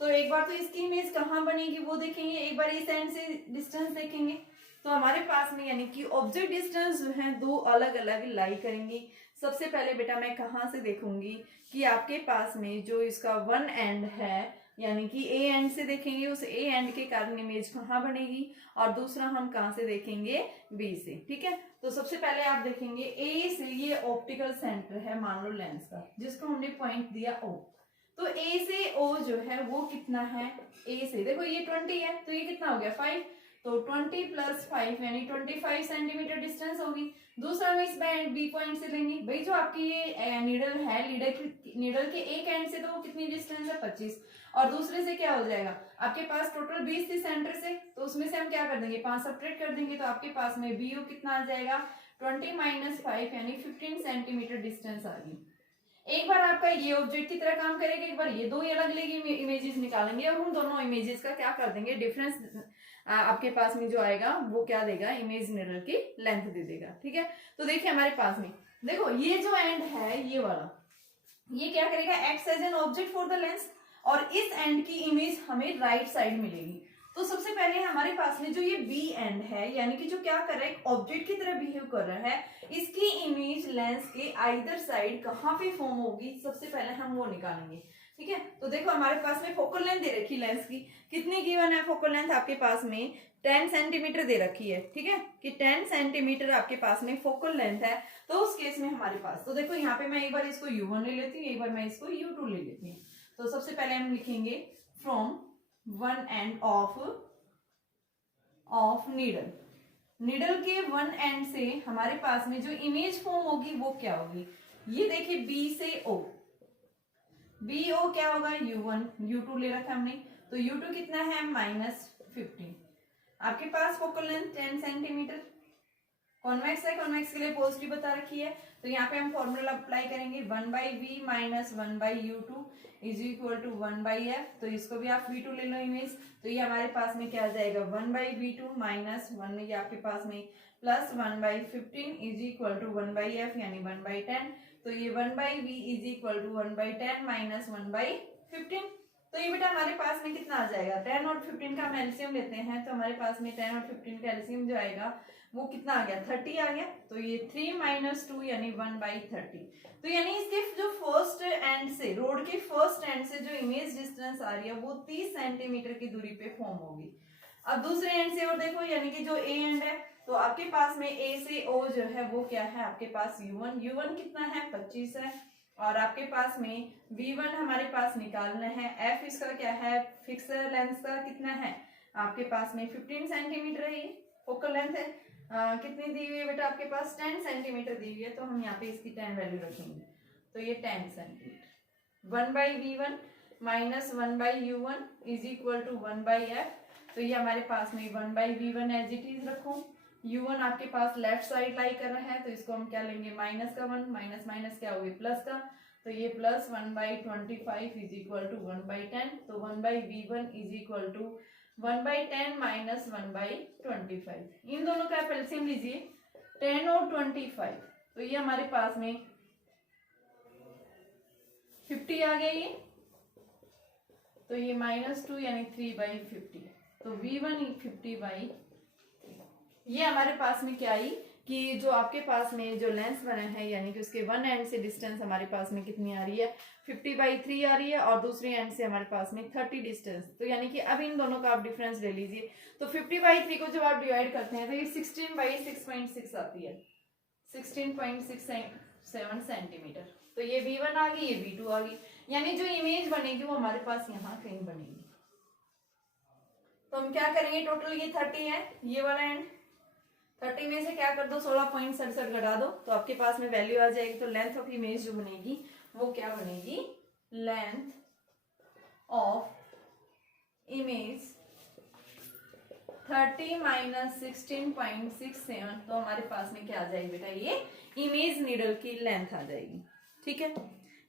तो एक बार तो इसकी इमेज कहाँ बनेगी वो देखेंगे, एक बार इस एंड से डिस्टेंस देखेंगे, तो हमारे पास में यानी कि ऑब्जेक्ट डिस्टेंस जो है दो अलग अलग लाई करेंगी। सबसे पहले बेटा मैं कहाँ से देखूंगी कि आपके पास में जो इसका वन एंड है यानी कि ए एंड से देखेंगे, उस ए एंड के कारण इमेज कहाँ बनेगी, और दूसरा हम कहाँ से देखेंगे बी से। ठीक है, तो सबसे पहले आप देखेंगे ए से, ये ऑप्टिकल सेंटर है मान लो लेंस का, जिसको हमने पॉइंट दिया ओ, तो ए से ओ जो है वो कितना है, ए से देखो ये 20 है तो ये कितना हो गया 5, तो 20 + 5 यानी 25 सेंटीमीटर डिस्टेंस होगी। दूसरा हम इस बी पॉइंट से लेंगे, भाई जो आपकी ये नीडल है नीडल के एक एंड से तो वो कितनी डिस्टेंस है 25, और दूसरे से क्या हो जाएगा आपके पास टोटल 20 थी सेंटर से, तो उसमें से हम क्या कर देंगे 5 सब्ट्रैक्ट कर देंगे, तो आपके पास में बी कितना आ जाएगा 20 - 5 यानी 15 सेंटीमीटर डिस्टेंस आ गई। एक बार आपका ये ऑब्जेक्ट की तरह काम करेगा, एक बार ये दो अलग अलग इमेजेस निकालेंगे और उन दोनों इमेजेस का क्या कर देंगे डिफरेंस आपके पास में जो आएगा वो क्या देगा इमेज मिरर की लेंथ दे देगा। ठीक है, तो देखिए हमारे पास में देखो ये जो एंड है ये वाला, ये क्या करेगा acts as an object for the lens, और इस एंड की इमेज हमें राइट साइड मिलेगी। तो सबसे पहले हमारे पास में जो ये बी एंड है यानी कि जो क्या कर रहा है ऑब्जेक्ट की तरह बिहेव कर रहा है, इसकी इमेज लेंस के आइदर साइड कहाँ पे फॉर्म होगी सबसे पहले हम वो निकालेंगे। ठीक है, तो देखो हमारे पास में फोकल लेंथ दे रखी लेंस की, कितनी गिवन है फोकल लेंथ आपके पास में 10 सेंटीमीटर दे रखी है। ठीक है, कि 10 सेंटीमीटर आपके पास में फोकल लेंथ है, तो उस केस में हमारे पास तो देखो यहाँ पे मैं एक बार इसको U1 ले लेती हूँ, एक बार मैं इसको U2 ले लेती हूँ। तो सबसे पहले हम लिखेंगे from one end of needle. Needle के वन एंड से हमारे पास में जो इमेज फॉर्म होगी वो क्या होगी, ये देखिए बी से ओ, बी ओ क्या होगा u1, u2 ले रखा हमने, तो u2 कितना है -15। आपके पास फोकल लेंथ 10 सेंटीमीटर, कॉन्वेक्स है, कॉन्वेक्स के लिए पॉजिटिव बता रखी है, तो यहाँ पे हम फॉर्मूला अप्लाई करेंगे 1/v minus 1/u2 is equal to 1/f। तो इसको भी आप v2 ले लो इमेज, तो ये हमारे पास में क्या आ जाएगा 1/v2 माइनस 1, ये आपके पास में plus 1/15 is equal to 1/f यानी 1/10। तो ये 1/v is equal to 1/10 minus 1/15। तो ये बेटा हमारे पास में कितना आ जाएगा, 10 और 15 का हम एलसीएम लेते हैं, तो हमारे पास में 10 और 15 का एलसीएम जो आएगा वो कितना आ गया 30 आ गया। तो ये 3 - 2 यानी 1/30। तो यानी इसके जो फर्स्ट एंड से, रोड के फर्स्ट एंड से जो इमेज डिस्टेंस आ रही है वो 30 सेंटीमीटर की दूरी पे फॉर्म होगी। अब दूसरे एंड से और देखो, यानी कि जो ए एंड है, तो आपके पास में ए से ओ जो है वो क्या है आपके पास u1 कितना है 25 है, और आपके पास में v1 हमारे पास निकालना है, f इसका क्या है फिक्स लेंथ का कितना है आपके पास में 15 सेंटीमीटर है, ये फोकल लेंथ है। कितनी दी हुई है बेटा आपके पास 10 सेंटीमीटर दी हुई है, तो हम यहाँ पे इसकी 10 वैल्यू रखेंगे, तो ये 10 centimetre. 1/v1 minus 1/u1 is equal to 1/f। तो ये हमारे पास में 1/v1 एज इट इज रखो, u1 आपके पास लेफ्ट साइड लाई कर रहा है, तो इसको हम क्या लेंगे माइनस का 1, माइनस माइनस क्या होगी प्लस का, तो ये प्लस 1/25 इज इक्वल टू 1/10। तो 1/v1 is equal to 1/10 minus 1/25। इन दोनों का आप एलसीएम लीजिए 10 और 25, तो ये हमारे पास में 50 आ गया ये, तो ये -2 यानी 3/50। तो v1 50/3। ये हमारे पास में क्या आई कि जो आपके पास में जो लेंस बना है, यानी कि उसके वन एंड से डिस्टेंस हमारे पास में कितनी आ रही है 50/3 आ रही है, और दूसरे एंड से हमारे पास में 30 डिस्टेंस। तो यानी कि अब इन दोनों का आप डिफरेंस ले लीजिए, तो 50/3 को जब आप डिवाइड करते हैं तो ये 16/6.6 आती है, 16.67 सेंटीमीटर। तो ये v1 आ गई, ये v2 आ गई, यानी जो इमेज बनेगी वो हमारे पास यहाँ कहीं बनेगी। तो हम क्या करेंगे, टोटल ये 30 है, ये वाला एंड 30 में से क्या कर दो 16.67 घटा दो, तो आपके पास में वैल्यू आ जाएगी। तो लेंथ ऑफ इमेज जो बनेगी वो क्या बनेगी, लेंथ ऑफ इमेज 30 माइनस 16.67। तो हमारे पास में क्या आ जाएगी बेटा, ये इमेज नीडल की लेंथ आ जाएगी। ठीक है,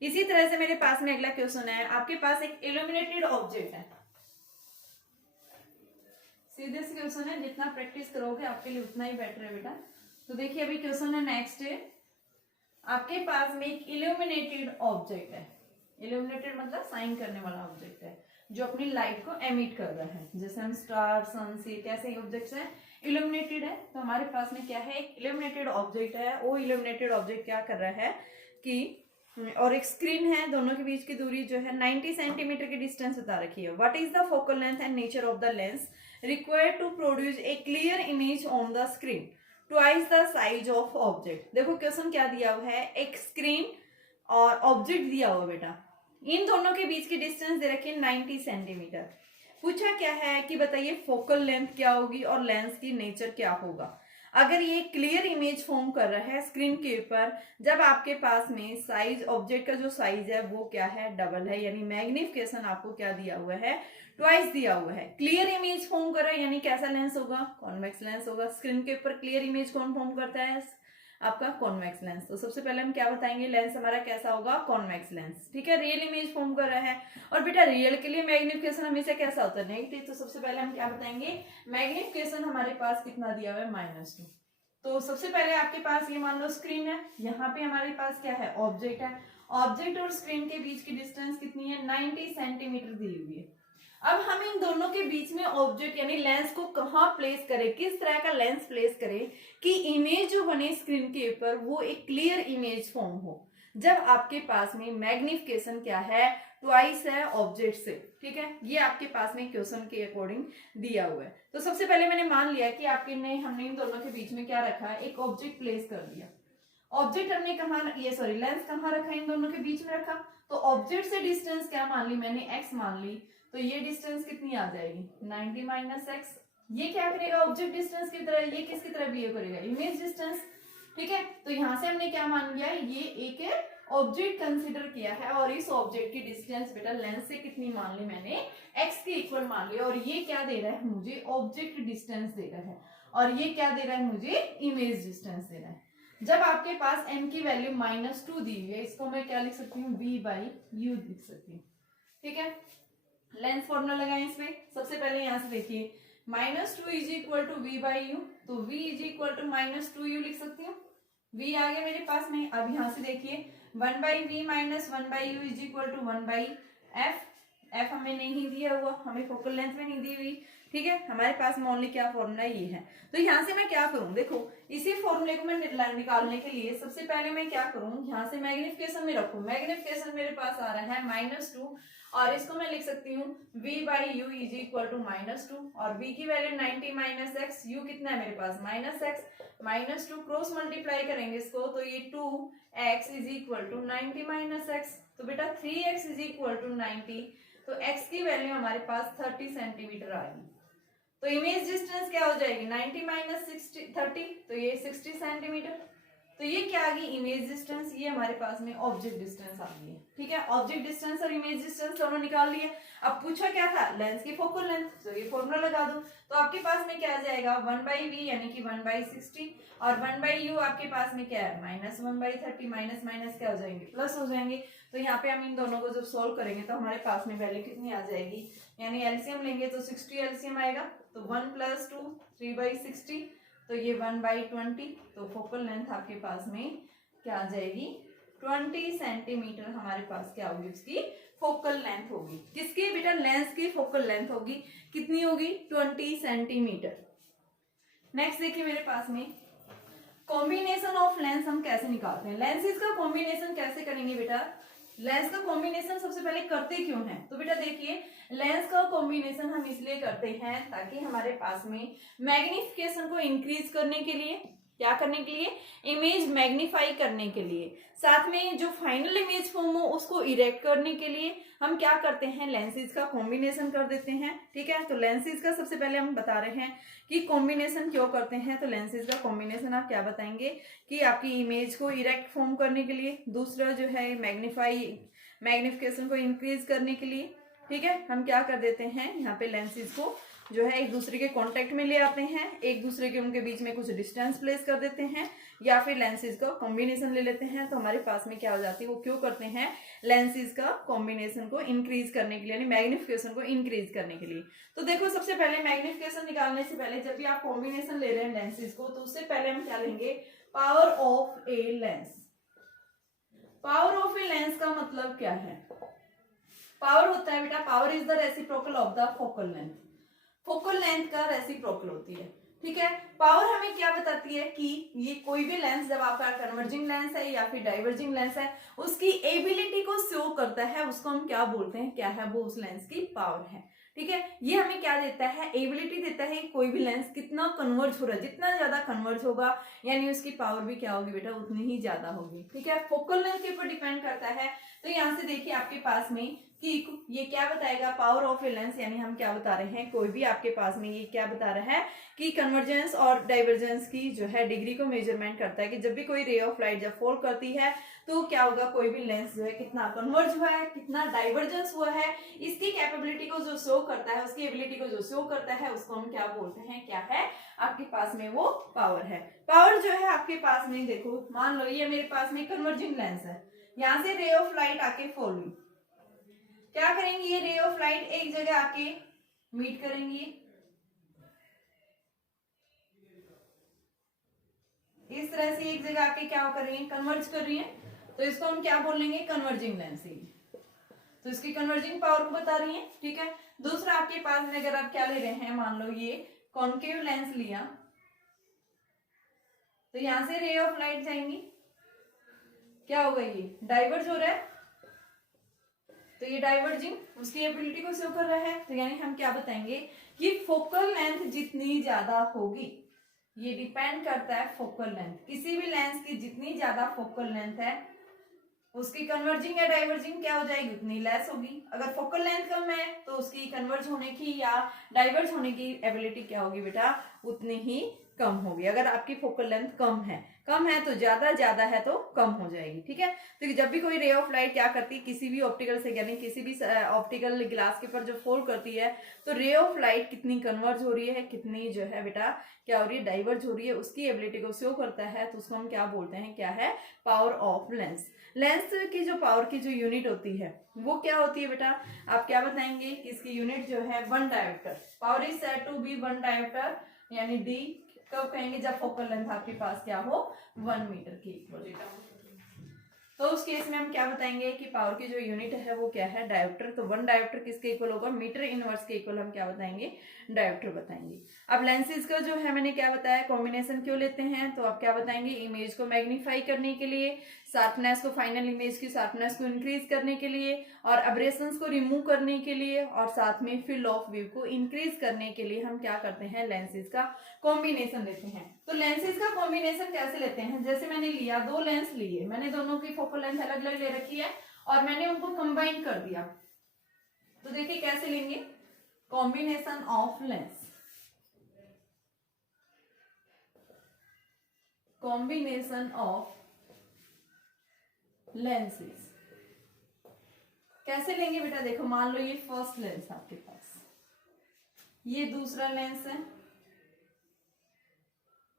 इसी तरह से मेरे पास में अगला क्वेश्चन है, आपके पास एक इल्यूमिनेटेड ऑब्जेक्ट है, सीधे से क्वेश्चन है, जितना प्रैक्टिस करोगे आपके लिए उतना ही बेटर है बेटा। तो देखिए अभी क्वेश्चन है नेक्स्ट है, आपके पास में एक इल्यूमिनेटेड ऑब्जेक्ट है, इल्यूमिनेटेड मतलब साइन करने वाला ऑब्जेक्ट है जो अपनी लाइट को एमिट कर रहा है, जैसे हम स्टार सन से कैसे ऑब्जेक्ट्स हैं इल्यूमिनेटेड है। तो हमारे पास में क्या है, एक इल्यूमिनेटेड ऑब्जेक्ट है, वो इल्यूमिनेटेड ऑब्जेक्ट क्या कर रहा है कि, और एक स्क्रीन है, दोनों के बीच की दूरी जो है 90 सेंटीमीटर की डिस्टेंस बता रखी है। What is the focal length and nature of the lens required to produce a clear image on the screen twice the size of object। देखो क्वेश्चन क्या दिया हुआ है, एक स्क्रीन और ऑब्जेक्ट दिया हुआ बेटा, इन दोनों के बीच की डिस्टेंस दे रखी है 90 सेंटीमीटर। पूछा क्या है कि बताइए फोकल लेंथ क्या होगी और लेंस की नेचर क्या होगा। अगर ये क्लियर इमेज फॉर्म कर रहा है स्क्रीन के ऊपर, जब आपके पास में साइज, ऑब्जेक्ट का जो साइज है वो क्या है डबल है, यानी मैग्निफिकेशन आपको क्या दिया हुआ है ट्वाइस दिया हुआ है। क्लियर इमेज फॉर्म कर रहा है यानी कैसा लेंस होगा, कॉन्वेक्स लेंस होगा। स्क्रीन के ऊपर क्लियर इमेज कौन फॉर्म करता है, आपका कॉन्वेक्स लेंस। तो सबसे पहले हम क्या बताएंगे, लेंस हमारा कैसा होगा कॉन्वेक्स लेंस। ठीक है, रियल इमेज फॉर्म कर रहा है, और बेटा रियल के लिए मैग्निफिकेशन हमेशा कैसा होता है नेगेटिव। तो सबसे पहले हम क्या बताएंगे, मैग्निफिकेशन हमारे पास कितना दिया हुआ है -2। तो सबसे पहले आपके पास ये मान लो स्क्रीन है, यहाँ पे हमारे पास क्या है ऑब्जेक्ट है, ऑब्जेक्ट और स्क्रीन के बीच की डिस्टेंस कितनी है 90 सेंटीमीटर दी हुई है। अब हम इन दोनों के बीच में ऑब्जेक्ट यानी लेंस को कहाँ प्लेस करें, किस तरह का लेंस प्लेस करें कि इमेज जो बने स्क्रीन के ऊपर वो एक क्लियर इमेज फॉर्म हो, जब आपके पास में मैग्निफिकेशन क्या है ट्वाइस है ऑब्जेक्ट से। ठीक है, ये आपके पास में क्वेश्चन के अकॉर्डिंग दिया हुआ है। तो सबसे पहले मैंने मान लिया कि हमने इन दोनों के बीच में क्या रखा है, एक ऑब्जेक्ट प्लेस कर दिया। ऑब्जेक्ट हमने कहाँ, लेंस कहाँ रखा, इन दोनों के बीच में रखा। तो ऑब्जेक्ट से डिस्टेंस क्या मान ली मैंने, x मान ली। तो ये डिस्टेंस कितनी आ जाएगी 90 माइनस एक्स। ये क्या करेगा ऑब्जेक्ट डिस्टेंस की तरह, ये किसकी तरह बिहेव करेगा इमेज डिस्टेंस। ठीक है, तो यहां से हमने क्या मान लिया, ये एक ऑब्जेक्ट कंसीडर किया है और इस ऑब्जेक्ट की डिस्टेंस बेटा लेंस से कितनी मान ली मैंने, x के इक्वल मान लिया। और ये क्या दे रहा है मुझे, ऑब्जेक्ट डिस्टेंस दे रहा है, और ये क्या दे रहा है मुझे, इमेज डिस्टेंस दे रहा है। जब आपके पास m की वैल्यू -2 दी हुई है, इसको मैं क्या लिख सकती हूँ, v/u लिख सकती हूँ। ठीक है, लेंस फॉर्मूला लगाएं इसमें। सबसे पहले यहां से देखिए -2 इज इक्वल टू v/u, तो v is equal to -2u लिख सकती हूँ। v आ गया मेरे पास में। अब यहां से देखिए 1/v minus 1/u is equal to 1/f। f हमें नहीं दिया हुआ, हमें फोकल लेंथ में नहीं दी हुई। ठीक है, हमारे पास में ओनली क्या फॉर्मूला ये है। तो यहाँ से मैं क्या करूं, देखो इसी फॉर्मूले को मैं निकालने के लिए सबसे पहले मैं क्या करूं, यहाँ से मैग्निफिकेशन में रखूं। मैग्निफिकेशन मेरे पास आ रहा है -2 और इसको मैं लिख सकती हूँ v/u इज इक्वल टू -2 और v की वैल्यू 90 माइनस एक्स, u कितना है मेरे पास -x, -2 क्रॉस मल्टीप्लाई करेंगे इसको तो ये 2x is equal to 90 minus x, तो बेटा 3x इज इक्वल टू 90, तो x की वैल्यू हमारे पास 30 सेंटीमीटर आ गई। तो इमेज डिस्टेंस क्या हो जाएगी 90 माइनस 30, तो ये 60 सेंटीमीटर। तो ये क्या आ गई इमेज डिस्टेंस, ये हमारे पास में ऑब्जेक्ट डिस्टेंस आ गई है। ठीक है, ऑब्जेक्ट डिस्टेंस और इमेज डिस्टेंस दोनों निकाल लिए। अब पूछा क्या था, लेंस की फोकल लेंथ, तो ये फॉर्मूला लगा दो। तो आपके पास में क्या आ जाएगा 1/v यानी कि 1/60 और 1/u आपके पास में क्या है -1/30, माइनस माइनस क्या हो जाएंगे, प्लस हो जाएंगे। तो यहाँ पे हम इन दोनों को जब सोल्व करेंगे तो हमारे पास में वैल्यू कितनी आ जाएगी, यानी एलसीएम लेंगे तो 60 एलसीएम आएगा, तो 1 + 2 3/60, तो ये 1/20। तो फोकल लेंथ आपके पास में क्या आ जाएगी 20 सेंटीमीटर हमारे पास क्या होगी, उसकी फोकल लेंथ होगी। किसकी बेटा, लेंस की फोकल लेंथ होगी, कितनी होगी 20 सेंटीमीटर। नेक्स्ट देखिए मेरे पास में कॉम्बिनेशन ऑफ लेंस हम कैसे निकालते हैं। लेंसेज का कॉम्बिनेशन कैसे करेंगे बेटा, लेंस का कॉम्बिनेशन सबसे पहले करते क्यों हैं, तो बेटा देखिए लेंस का कॉम्बिनेशन हम इसलिए करते हैं ताकि हमारे पास में मैग्निफिकेशन को इंक्रीज करने के लिए, क्या करने के लिए, इमेज मैग्नीफाई करने के लिए, साथ में जो फाइनल इमेज फॉर्म हो उसको इरेक्ट करने के लिए हम क्या करते हैं, लेंसेज का कॉम्बिनेशन कर देते हैं। ठीक है, तो लेंसेज का सबसे पहले हम बता रहे हैं कि कॉम्बिनेशन क्यों करते हैं। तो लेंसेज का कॉम्बिनेशन आप क्या बताएंगे कि आपकी इमेज को इरेक्ट फॉर्म करने के लिए, दूसरा जो है मैग्निफिकेशन को इंक्रीज करने के लिए। ठीक है, हम क्या कर देते हैं, यहाँ पे लेंसेज को जो है एक दूसरे के कांटेक्ट में ले आते हैं, एक दूसरे के उनके बीच में कुछ डिस्टेंस प्लेस कर देते हैं, या फिर लेंसेज का कॉम्बिनेशन ले लेते हैं। तो हमारे पास में क्या हो जाती है, वो क्यों करते हैं, लेंसेज का कॉम्बिनेशन को इंक्रीज करने के लिए, यानी मैग्निफिकेशन को इंक्रीज करने के लिए। तो देखो सबसे पहले मैग्निफिकेशन निकालने से पहले जब भी आप कॉम्बिनेशन ले रहे हैं लेंसेज को, तो उससे पहले हम क्या लेंगे, power of a lens. Power of a lens का मतलब क्या है, पावर होता है बेटा, power is the reciprocal of the focal length. Focal length का रेसिप्रोकल होती है। ठीक है, पावर हमें क्या बताती है कि ये कोई भी लेंस जब आपका कन्वर्जिंग लेंस है या फिर डाइवर्जिंग लेंस है, उसकी एबिलिटी को शो करता है, उसको हम क्या बोलते हैं, क्या है वो उस लेंस की पावर है। ठीक है, ये हमें क्या देता है, एबिलिटी देता है कोई भी लेंस कितना कन्वर्ज हो रहा है, जितना ज्यादा कन्वर्ज होगा यानी उसकी पावर भी क्या होगी बेटा, उतनी ही ज्यादा होगी। ठीक है, फोकल लेंथ के ऊपर डिपेंड करता है। तो यहाँ से देखिए आपके पास में कि ये क्या बताएगा, पावर ऑफ ए लेंस, यानी हम क्या बता रहे हैं, कोई भी आपके पास में ये क्या बता रहा है कि कन्वर्जेंस और डाइवर्जेंस की जो है डिग्री को मेजरमेंट करता है कि जब भी कोई रे ऑफ लाइट जब फॉल करती है तो क्या होगा, कोई भी लेंस जो है कितना कन्वर्ज हुआ है, कितना डाइवर्जेंस हुआ है, इसकी कैपेबिलिटी को जो शो करता है, उसकी एबिलिटी को जो शो करता है, उसको हम क्या बोलते हैं, क्या है आपके पास में वो पावर है। पावर जो है आपके पास में, देखो मान लो ये मेरे पास में कन्वर्जिंग लेंस है, यहाँ से रे ऑफ लाइट आके फॉल हुई, क्या करेंगी, ये रे ऑफ लाइट एक जगह आके मीट करेंगी, इस तरह से एक जगह आके क्या कर रही है, कन्वर्ज कर रही है, तो इसको हम क्या बोलेंगे, कन्वर्जिंग लेंस ही। तो इसकी कन्वर्जिंग पावर को बता रही है। ठीक है, दूसरा आपके पास में अगर आप क्या ले रहे हैं, मान लो ये कॉन्केव लेंस लिया, तो यहां से रे ऑफ लाइट जाएंगी, क्या होगा, ये डाइवर्ज हो रहा है, तो ये डाइवर्जिंग उसकी एबिलिटी को शो कर रहा है। तो यानी हम क्या बताएंगे कि फोकल लेंथ जितनी ज्यादा होगी, ये डिपेंड करता है फोकल लेंथ, किसी भी लेंस की जितनी ज्यादा फोकल लेंथ है उसकी कन्वर्जिंग या डाइवर्जिंग क्या हो जाएगी, उतनी लेस होगी। अगर फोकल लेंथ कम है तो उसकी कन्वर्ज होने की या डाइवर्ज होने की एबिलिटी क्या होगी बेटा, उतनी ही कम होगी। अगर आपकी फोकल लेंथ कम है तो ज्यादा है तो कम हो जाएगी, ठीक है। तो जब भी कोई रे ऑफ लाइट क्या करती है, किसी भी ऑप्टिकल से यानी किसी भी ऑप्टिकल ग्लास के ऊपर जो फॉल करती है, तो रे ऑफ लाइट कितनी कन्वर्ज हो रही है, कितनी जो है बेटा क्या हो रही है, डाइवर्ज हो रही है, उसकी एबिलिटी को शो करता है। तो उसको हम क्या बोलते हैं, क्या है, पावर ऑफ लेंस। लेंस की जो पावर की जो यूनिट होती है वो क्या होती है बेटा, आप क्या बताएंगे कि इसकी यूनिट जो है 1 dioptre. Power is said to be 1 dioptre, यानी डी कब कहेंगे, जब फोकल लेंथ आपके पास क्या हो, 1 मीटर की इक्वल। तो उस केस में हम क्या बताएंगे कि पावर की जो यूनिट है वो क्या है, डायोप्टर। तो 1 डायोप्टर किसके इक्वल होगा, मीटर इनवर्स के इक्वल हम क्या बताएंगे, डायोप्टर बताएंगे। अब लेंसेज का जो है मैंने क्या बताया, कॉम्बिनेशन क्यों लेते हैं, तो आप क्या बताएंगे, इमेज को मैग्नीफाई करने के लिए, शार्पनेस को, फाइनल इमेज की शार्पनेस को इंक्रीज करने के लिए, और अब्रेशंस को रिमूव करने के लिए, और साथ में फील्ड ऑफ व्यू को इंक्रीज करने के लिए हम क्या करते हैं, लेंसेज का कॉम्बिनेशन लेते हैं। तो लेंसेज का कॉम्बिनेशन कैसे लेते हैं, जैसे मैंने लिया 2 लेंस लिए, मैंने दोनों की फोकल लेंथ अलग अलग ले रखी है और मैंने उनको कंबाइन कर दिया। तो देखिए कैसे लेंगे, combination of lens, combination of lenses कैसे लेंगे बेटा, देखो मान लो ये फर्स्ट लेंस आपके पास, ये दूसरा लेंस है,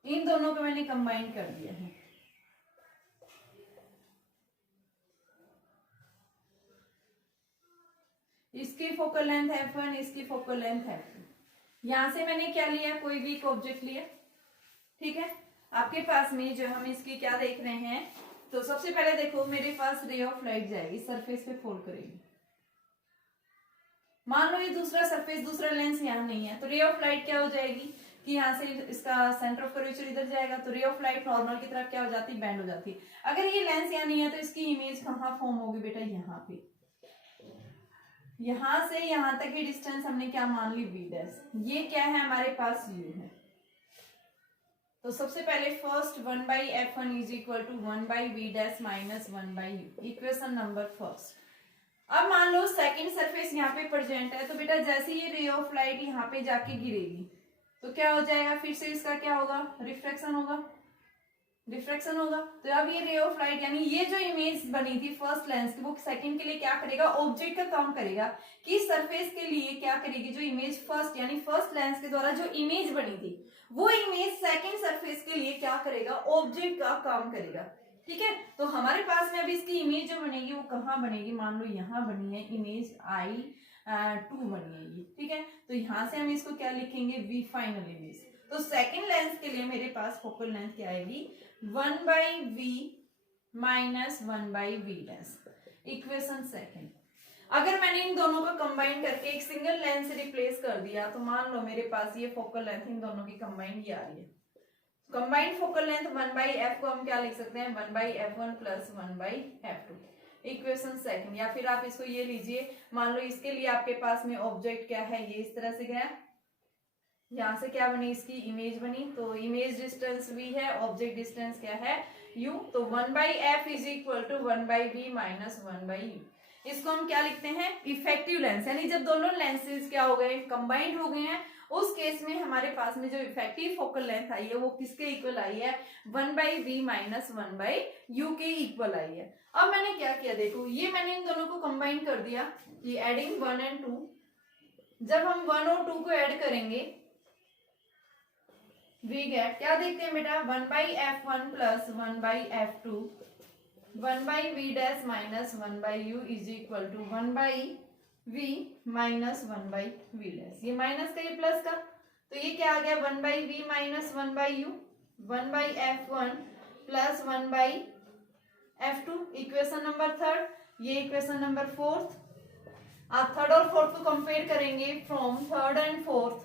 इन दोनों को मैंने कंबाइन कर दिया है। इसकी फोकल लेंथ f1, इसकी फोकल लेंथ f2। यहां से मैंने क्या लिया, कोई भी एक ऑब्जेक्ट लिया, ठीक है। आपके पास में जो हम इसकी क्या देख रहे हैं, तो सबसे पहले देखो मेरे पास रे ऑफ लाइट जाएगी, सरफेस पे फॉल करेगी। मान लो ये दूसरा सरफेस, दूसरा लेंस यहाँ नहीं है, तो रे ऑफ लाइट क्या हो जाएगी कि यहाँ से इसका सेंटर ऑफ कर्वेचर इधर जाएगा, तो रे ऑफ लाइट नॉर्मल की तरफ क्या हो जाती, बैंड हो जाती। अगर ये लेंस यहाँ नहीं है तो इसकी इमेज कहाँ फॉर्म होगी बेटा, यहाँ पे। यहां से यहां तक की डिस्टेंस हमने क्या मान ली, v डैश। ये क्या है हमारे पास, u है। तो सबसे पहले first 1/f1 is equal to 1/v dash minus 1/u, equation number first. अब मान लो सेकंड सरफेस यहाँ पे प्रेजेंट है, तो बेटा जैसे ये रे ऑफ लाइट यहाँ पे जाके गिरेगी तो क्या हो जाएगा, फिर से इसका क्या होगा, रिफ्रैक्शन होगा, रिफ्रैक्शन होगा। तो अब ये रे ऑफ लाइट यानी ये जो इमेज बनी थी फर्स्ट लेंस की, वो सेकंड के लिए क्या करेगा, ऑब्जेक्ट का काम करेगा कि सरफेस के लिए क्या करेगी, जो इमेज फर्स्ट यानी फर्स्ट लेंस के द्वारा जो इमेज बनी थी वो इमेज सेकंड सरफेस के लिए क्या करेगा, ऑब्जेक्ट का काम करेगा, ठीक है। तो हमारे पास में अभी इसकी इमेज जो बनेगी वो कहाँ बनेगी, मान लो यहाँ बनी है इमेज I2 बनी है ये, ठीक है। तो यहाँ से हम इसको क्या लिखेंगे, v फाइनल इमेज। तो सेकंड लेंस के लिए मेरे पास फोकल लेंथ क्या आएगी, 1/v minus 1/v dash, equation second. अगर मैंने इन दोनों को कंबाइन करके एक सिंगल लेंस से रिप्लेस कर दिया, तो मान लो मेरे पास ये फोकल लेंथ इन दोनों की कंबाइन ये आ रही है। कंबाइंड फोकल लेंथ 1/f को हम क्या लिख सकते हैं, 1/f1 plus 1/f2, equation second. या फिर आप इसको ये लीजिए, मान लो इसके लिए आपके पास में ऑब्जेक्ट क्या है, ये इस तरह से गया, यहां से क्या बनी, इसकी इमेज बनी, तो इमेज डिस्टेंस v है, ऑब्जेक्ट डिस्टेंस क्या है, u। तो 1/f is equal to 1/v minus 1/u। इसको हम क्या लिखते हैं, इफेक्टिव लेंस, यानी जब दोनों लेंसेज क्या हो गए, कंबाइंड हो गए हैं, उस केस में हमारे पास में जो इफेक्टिव फोकल लेंथ आई है वो किसके इक्वल आई है, 1/v माइनस 1/u के इक्वल आई है। अब मैंने क्या किया, देखो ये मैंने इन दोनों को कंबाइन कर दिया, ये एडिंग 1 और 2। जब हम 1 और 2 को ऐड करेंगे वी गेट, क्या देखते हैं बेटा, 1/f1 plus 1/f2, 1/v dash minus 1/u is equal to 1/v minus 1/v dash. ये माइनस का, ये प्लस का, तो ये क्या आ गया, 1/v minus 1/u, 1/f1 plus 1/f2, equation number third. ये इक्वेशन नंबर फोर्थ। आप थर्ड और फोर्थ को कंपेयर करेंगे, फ्रॉम थर्ड एंड फोर्थ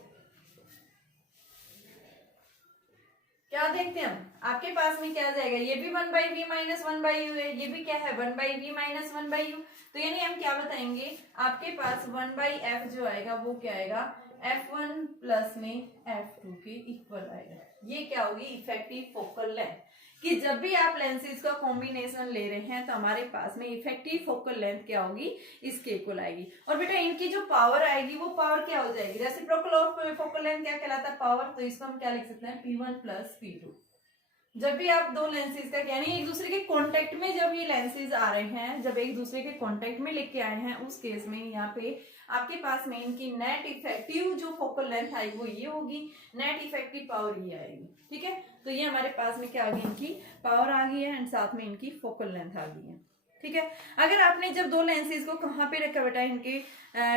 क्या देखते हैं हम, आपके पास में क्या जाएगा, ये भी 1/v माइनस 1/u है, ये भी क्या है 1/v माइनस 1/u। तो यानी हम क्या बताएंगे, आपके पास 1/f जो आएगा वो क्या आएगा, f1 प्लस में f2 के इक्वल आएगा। ये क्या होगी, इफेक्टिव फोकल लेंथ। कि जब भी आप लेंसेज का कॉम्बिनेशन ले रहे हैं तो हमारे पास में इफेक्टिव फोकल लेंथ क्या होगी, इसके इक्वल आएगी। और बेटा इनकी जो पावर आएगी वो पावर क्या हो जाएगी, रेसिप्रोकल ऑफ फोकल लेंथ क्या कहलाता है, पावर। तो इसको हम क्या लिख सकते हैं, P1 प्लस P2। जब भी आप दो लेंसेज का यानी एक दूसरे के कांटेक्ट में जब ये लेंसेज आ रहे हैं, जब एक दूसरे के कांटेक्ट में लेके आए हैं, उस केस में यहाँ पे आपके पास में इनकी नेट इफेक्टिव जो फोकल लेंथ आएगी वो ये होगी, नेट इफेक्टिव पावर ये आएगी। ठीक है, तो ये हमारे पास में क्या आ गई, इनकी पावर आ गई है एंड साथ में इनकी फोकल लेंथ आ गई है। ठीक है, अगर आपने जब दो लेंसेज को कहाँ पे रखा बेटा, इनके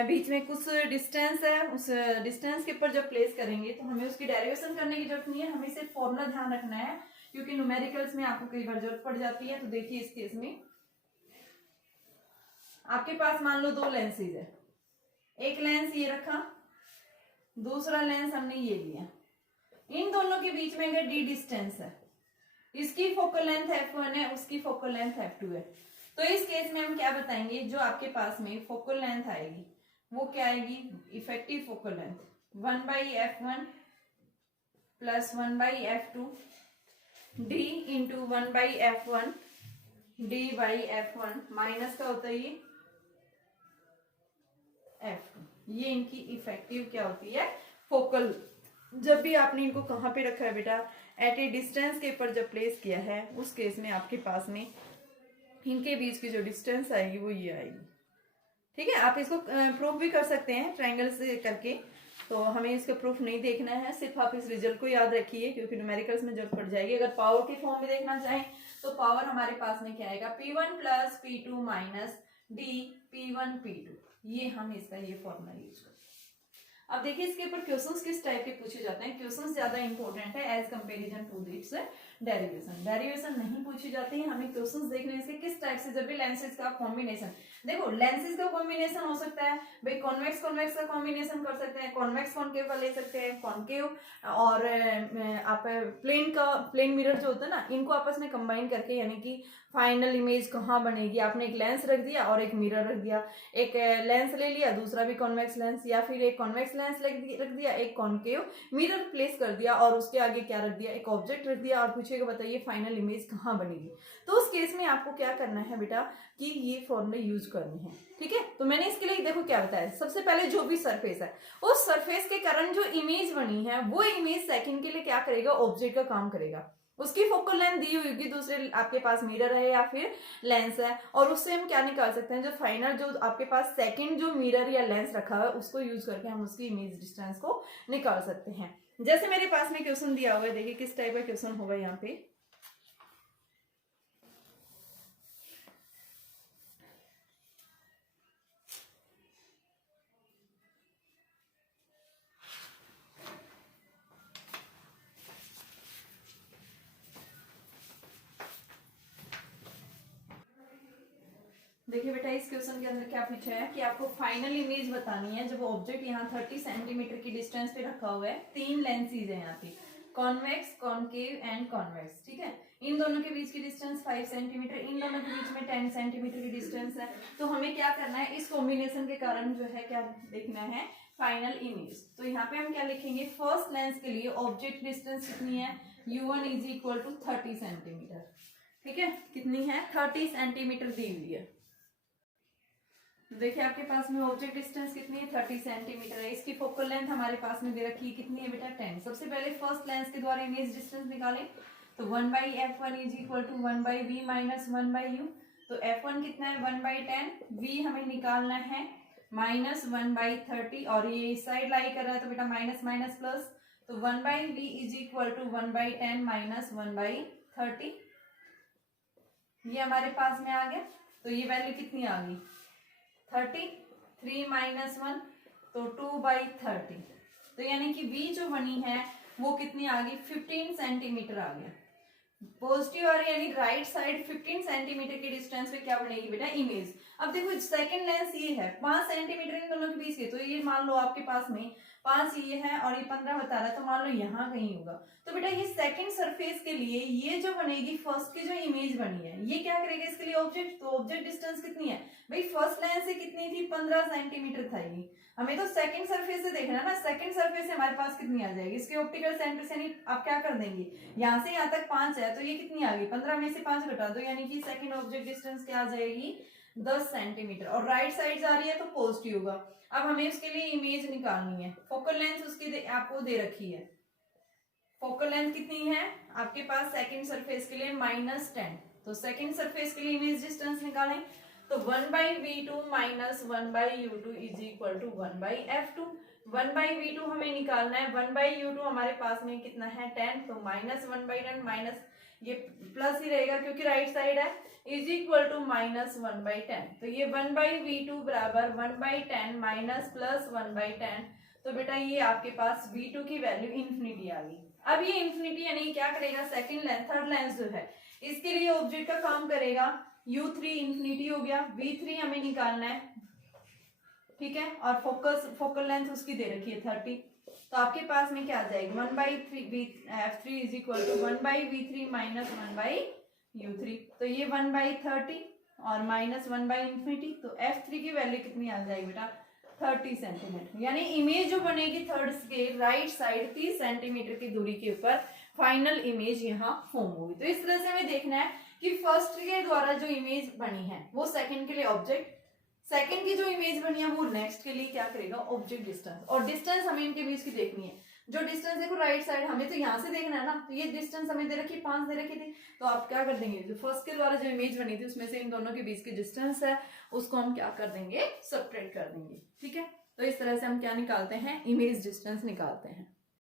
बीच में कुछ डिस्टेंस है, उस डिस्टेंस के ऊपर जब प्लेस करेंगे तो हमें उसकी डेरिवेशन करने की जरूरत नहीं है, हमें सिर्फ फॉर्मूला ध्यान रखना है, क्योंकि न्यूमेरिकल्स में आपको कई बार जरूरत पड़ जाती है। तो देखिए इस केस में आपके पास मान लो दो लेंसेज है, एक लेंस ये रखा, दूसरा लेंस हमने ये लिया, इन दोनों के बीच में अगर d डिस्टेंस है, इसकी फोकल लेंथ f1 है, उसकी फोकल लेंथ f2 है, तो इस केस में हम क्या बताएंगे, जो आपके पास में फोकल लेंथ आएगी वो क्या आएगी, effective focal length 1/f1 plus 1/f2 d into 1/f1 d/f1 minus का होता है ये f2। ये इनकी इफेक्टिव क्या होती है, फोकल। जब भी आपने इनको कहाँ पे रखा है बेटा, एट ए डिस्टेंस के ऊपर जब प्लेस किया है, उस केस में आपके पास में इनके बीच की जो डिस्टेंस आएगी वो ये आएगी। ठीक है, आप इसको प्रूफ भी कर सकते हैं ट्रायंगल से करके, तो हमें इसका प्रूफ नहीं देखना है, सिर्फ आप इस रिजल्ट को याद रखिए, क्योंकि न्यूमेरिकल्स में जरूरत पड़ जाएगी। अगर पावर के फॉर्म में देखना चाहें तो पावर हमारे पास में क्या आएगा, P1 plus P2 minus D P1 P2। ये हम इसका ये फॉर्मूला यूज करते हैं। अब देखिए इसके ऊपर क्वेश्चंस किस टाइप के पूछे जाते हैं, क्वेश्चंस ज्यादा इंपॉर्टेंट है as comparison to its derivation नहीं पूछी जाती है, हमें क्वेश्चंस देखने इसके किस टाइप से, जब भी लेंसेज का कॉम्बिनेशन, देखो लेंसेज का कॉम्बिनेशन हो सकता है भाई, कॉन्वेक्स कॉन्वेक्स का कॉम्बिनेशन कर सकते हैं, कॉन्वेक्स कॉनकेव का ले सकते हैं, कॉनकेव और आप प्लेन मिरर जो होता है ना, इनको आपस में कंबाइन करके, यानी कि फाइनल इमेज कहाँ बनेगी, आपने एक लेंस रख दिया और एक मिरर रख दिया, एक लेंस ले लिया, दूसरा भी कॉन्वेक्स लेंस, या फिर एक कॉन्वेक्स लेंस रख दिया, एक कॉनकेव मिरर प्लेस कर दिया और उसके आगे क्या रख दिया, एक ऑब्जेक्ट रख दिया, और पूछेगा बताइए फाइनल इमेज कहाँ बनेगी। तो उस केस में आपको क्या करना है बेटा, कि ये फॉर्मूले यूज करने हैं। ठीक है, तो मैंने इसके लिए देखो क्या बताया, सबसे पहले जो भी सरफेस है, उस सरफेस के कारण जो इमेज बनी है, वो इमेज सेकंड के लिए क्या करेगा, ऑब्जेक्ट का काम करेगा। उसकी फोकल लेंथ दी हुई होगी, दूसरे आपके पास मिरर है या फिर लेंस है, और उससे हम क्या निकाल सकते हैं, जो फाइनल जो आपके पास सेकंड जो मिरर या लेंस रखा है, उसको यूज करके हम उसकी इमेज डिस्टेंस को निकाल सकते हैं। जैसे मेरे पास में क्वेश्चन दिया हुआ है, देखिए किस टाइप का क्वेश्चन होगा यहाँ पे। देखिए बेटा इस क्वेश्चन के अंदर क्या पूछा है कि आपको फाइनल इमेज बतानी है, जब ऑब्जेक्ट यहाँ 30 सेंटीमीटर की डिस्टेंस पे रखा हुआ है, तीन लेंसेज है यहाँ पे, कॉन्वेक्स, कॉनकेव एंड कॉन्वेक्स। ठीक है, इन दोनों के बीच की डिस्टेंस 5 सेंटीमीटर, इन दोनों के बीच में 10 सेंटीमीटर की डिस्टेंस है। तो हमें क्या करना है, इस कॉम्बिनेशन के कारण जो है क्या देखना है, फाइनल इमेज। तो यहाँ पे हम क्या लिखेंगे, फर्स्ट लेंस के लिए ऑब्जेक्ट डिस्टेंस कितनी है, U1 is equal to 30 centimetre. ठीक है, कितनी है, 30 सेंटीमीटर दी हुई है। देखिए आपके पास में ऑब्जेक्ट डिस्टेंस कितनी है, 30 सेंटीमीटर है। इसकी फोकल लेंथ हमारे पास में दे रखी है, कितनी है बेटा, 10। सबसे पहले फर्स्ट लेंस के द्वारा इमेज डिस्टेंस निकालें, तो 1/f1 is equal to 1/v minus 1/u। तो f1 कितना है, 1/10, v हमें निकालना है माइनस 1/30, और ये इस साइड लाई कर रहा है तो बेटा माइनस माइनस प्लस, तो 1/v is equal to 1/10 minus 1/30। ये हमारे पास में आ गया। तो ये वैल्यू कितनी आ गई, 30, 3 माइनस 1 तो 2/30। तो यानी कि v जो बनी है वो कितनी आ गई, 15 सेंटीमीटर आ गया। पॉजिटिव और यानी राइट साइड 15 सेंटीमीटर की डिस्टेंस पे क्या बनेगी बेटा, इमेज। अब देखो सेकंड लेंस ये है 5 सेंटीमीटर इन दोनों के बीच के, तो ये मान लो आपके पास में 5 ये है और ये 15 बता रहा है, तो मान लो यहाँ कहीं होगा। तो बेटा ये सेकंड सरफेस के लिए ये जो बनेगी, फर्स्ट की जो इमेज बनी है, ये क्या करेगा इसके लिए ऑब्जेक्ट, तो ऑब्जेक्ट डिस्टेंस कितनी है भाई, फर्स्ट लाइन से कितनी थी 15 सेंटीमीटर था ये, हमें तो सेकंड सरफेस से देखना है ना, सेकंड सरफेस से हमारे पास कितनी आ जाएगी, इसके ऑप्टिकल सेंटर से नहीं आप क्या कर देंगे, यहाँ से यहाँ तक 5 है तो ये कितनी आ गई 15 में से 5 घटा दो, यानी कि सेकंड ऑब्जेक्ट डिस्टेंस क्या आ जाएगी 10 सेंटीमीटर, और राइट साइड जा रही है तो पॉजिटिव होगा। अब हमें उसके लिए इमेज निकालनी है, फोकल लेंथ उसकी आपको दे रखी है, फोकल लेंथ कितनी है आपके पास सेकंड सरफेस के लिए -10, तो सेकंड सरफेस के लिए इमेज डिस्टेंस निकालें तो 1/v2 - 1/u2 is equal to 1/f2। 1/v2 हमें निकालना है, 1/u2 हमारे पास में कितना है 10, तो -1/10 माइनस ये प्लस ही रहेगा क्योंकि राइट साइड है, इज इक्वल टू -1/10, तो ये 1/v2 बराबर 1/10 माइनस प्लस 1/10, तो बेटा ये आपके पास v2 की वैल्यू इन्फिनिटी आ गई। अब ये इन्फिनिटी यानी क्या करेगा, सेकंड लेंथ थर्ड लेंथ जो है इसके लिए ऑब्जेक्ट का काम करेगा, u3 इन्फिनिटी हो गया, v3 हमें निकालना है, ठीक है, और फोकल लेंथ उसकी दे रखी है 30, तो आपके पास में क्या आ जाएगी 1/f3 is equal to 1/v3 minus 1/u3, तो ये 1/30 और माइनस 1/इन्फिनिटी, तो f3 की वैल्यू कितनी आ जाएगी बेटा 30 सेंटीमीटर, यानी इमेज जो बनेगी थर्ड के राइट साइड 30 सेंटीमीटर की दूरी के ऊपर फाइनल इमेज यहाँ फॉर्म होगी। तो इस तरह से हमें देखना है कि फर्स्ट के द्वारा जो इमेज बनी है वो सेकंड के लिए ऑब्जेक्ट, सेकंड की जो इमेज बनी है वो नेक्स्ट के लिए क्या करेगा ऑब्जेक्ट डिस्टेंस, और डिस्टेंस हमें इनके बीच की देखनी है, जो डिस्टेंस देखो राइट साइड हमें तो यहाँ से देखना है ना, तो ये डिस्टेंस हमें दे रखी 5 दे रखी थी, तो आप क्या कर देंगे जो फर्स्ट के द्वारा जो इमेज बनी थी उसमें से इन दोनों के बीच की डिस्टेंस है उसको हम क्या कर देंगे सब्ट्रैक्ट कर देंगे, ठीक है। तो इस तरह से हम क्या निकालते हैं इमेज डिस्टेंस निकालते हैं।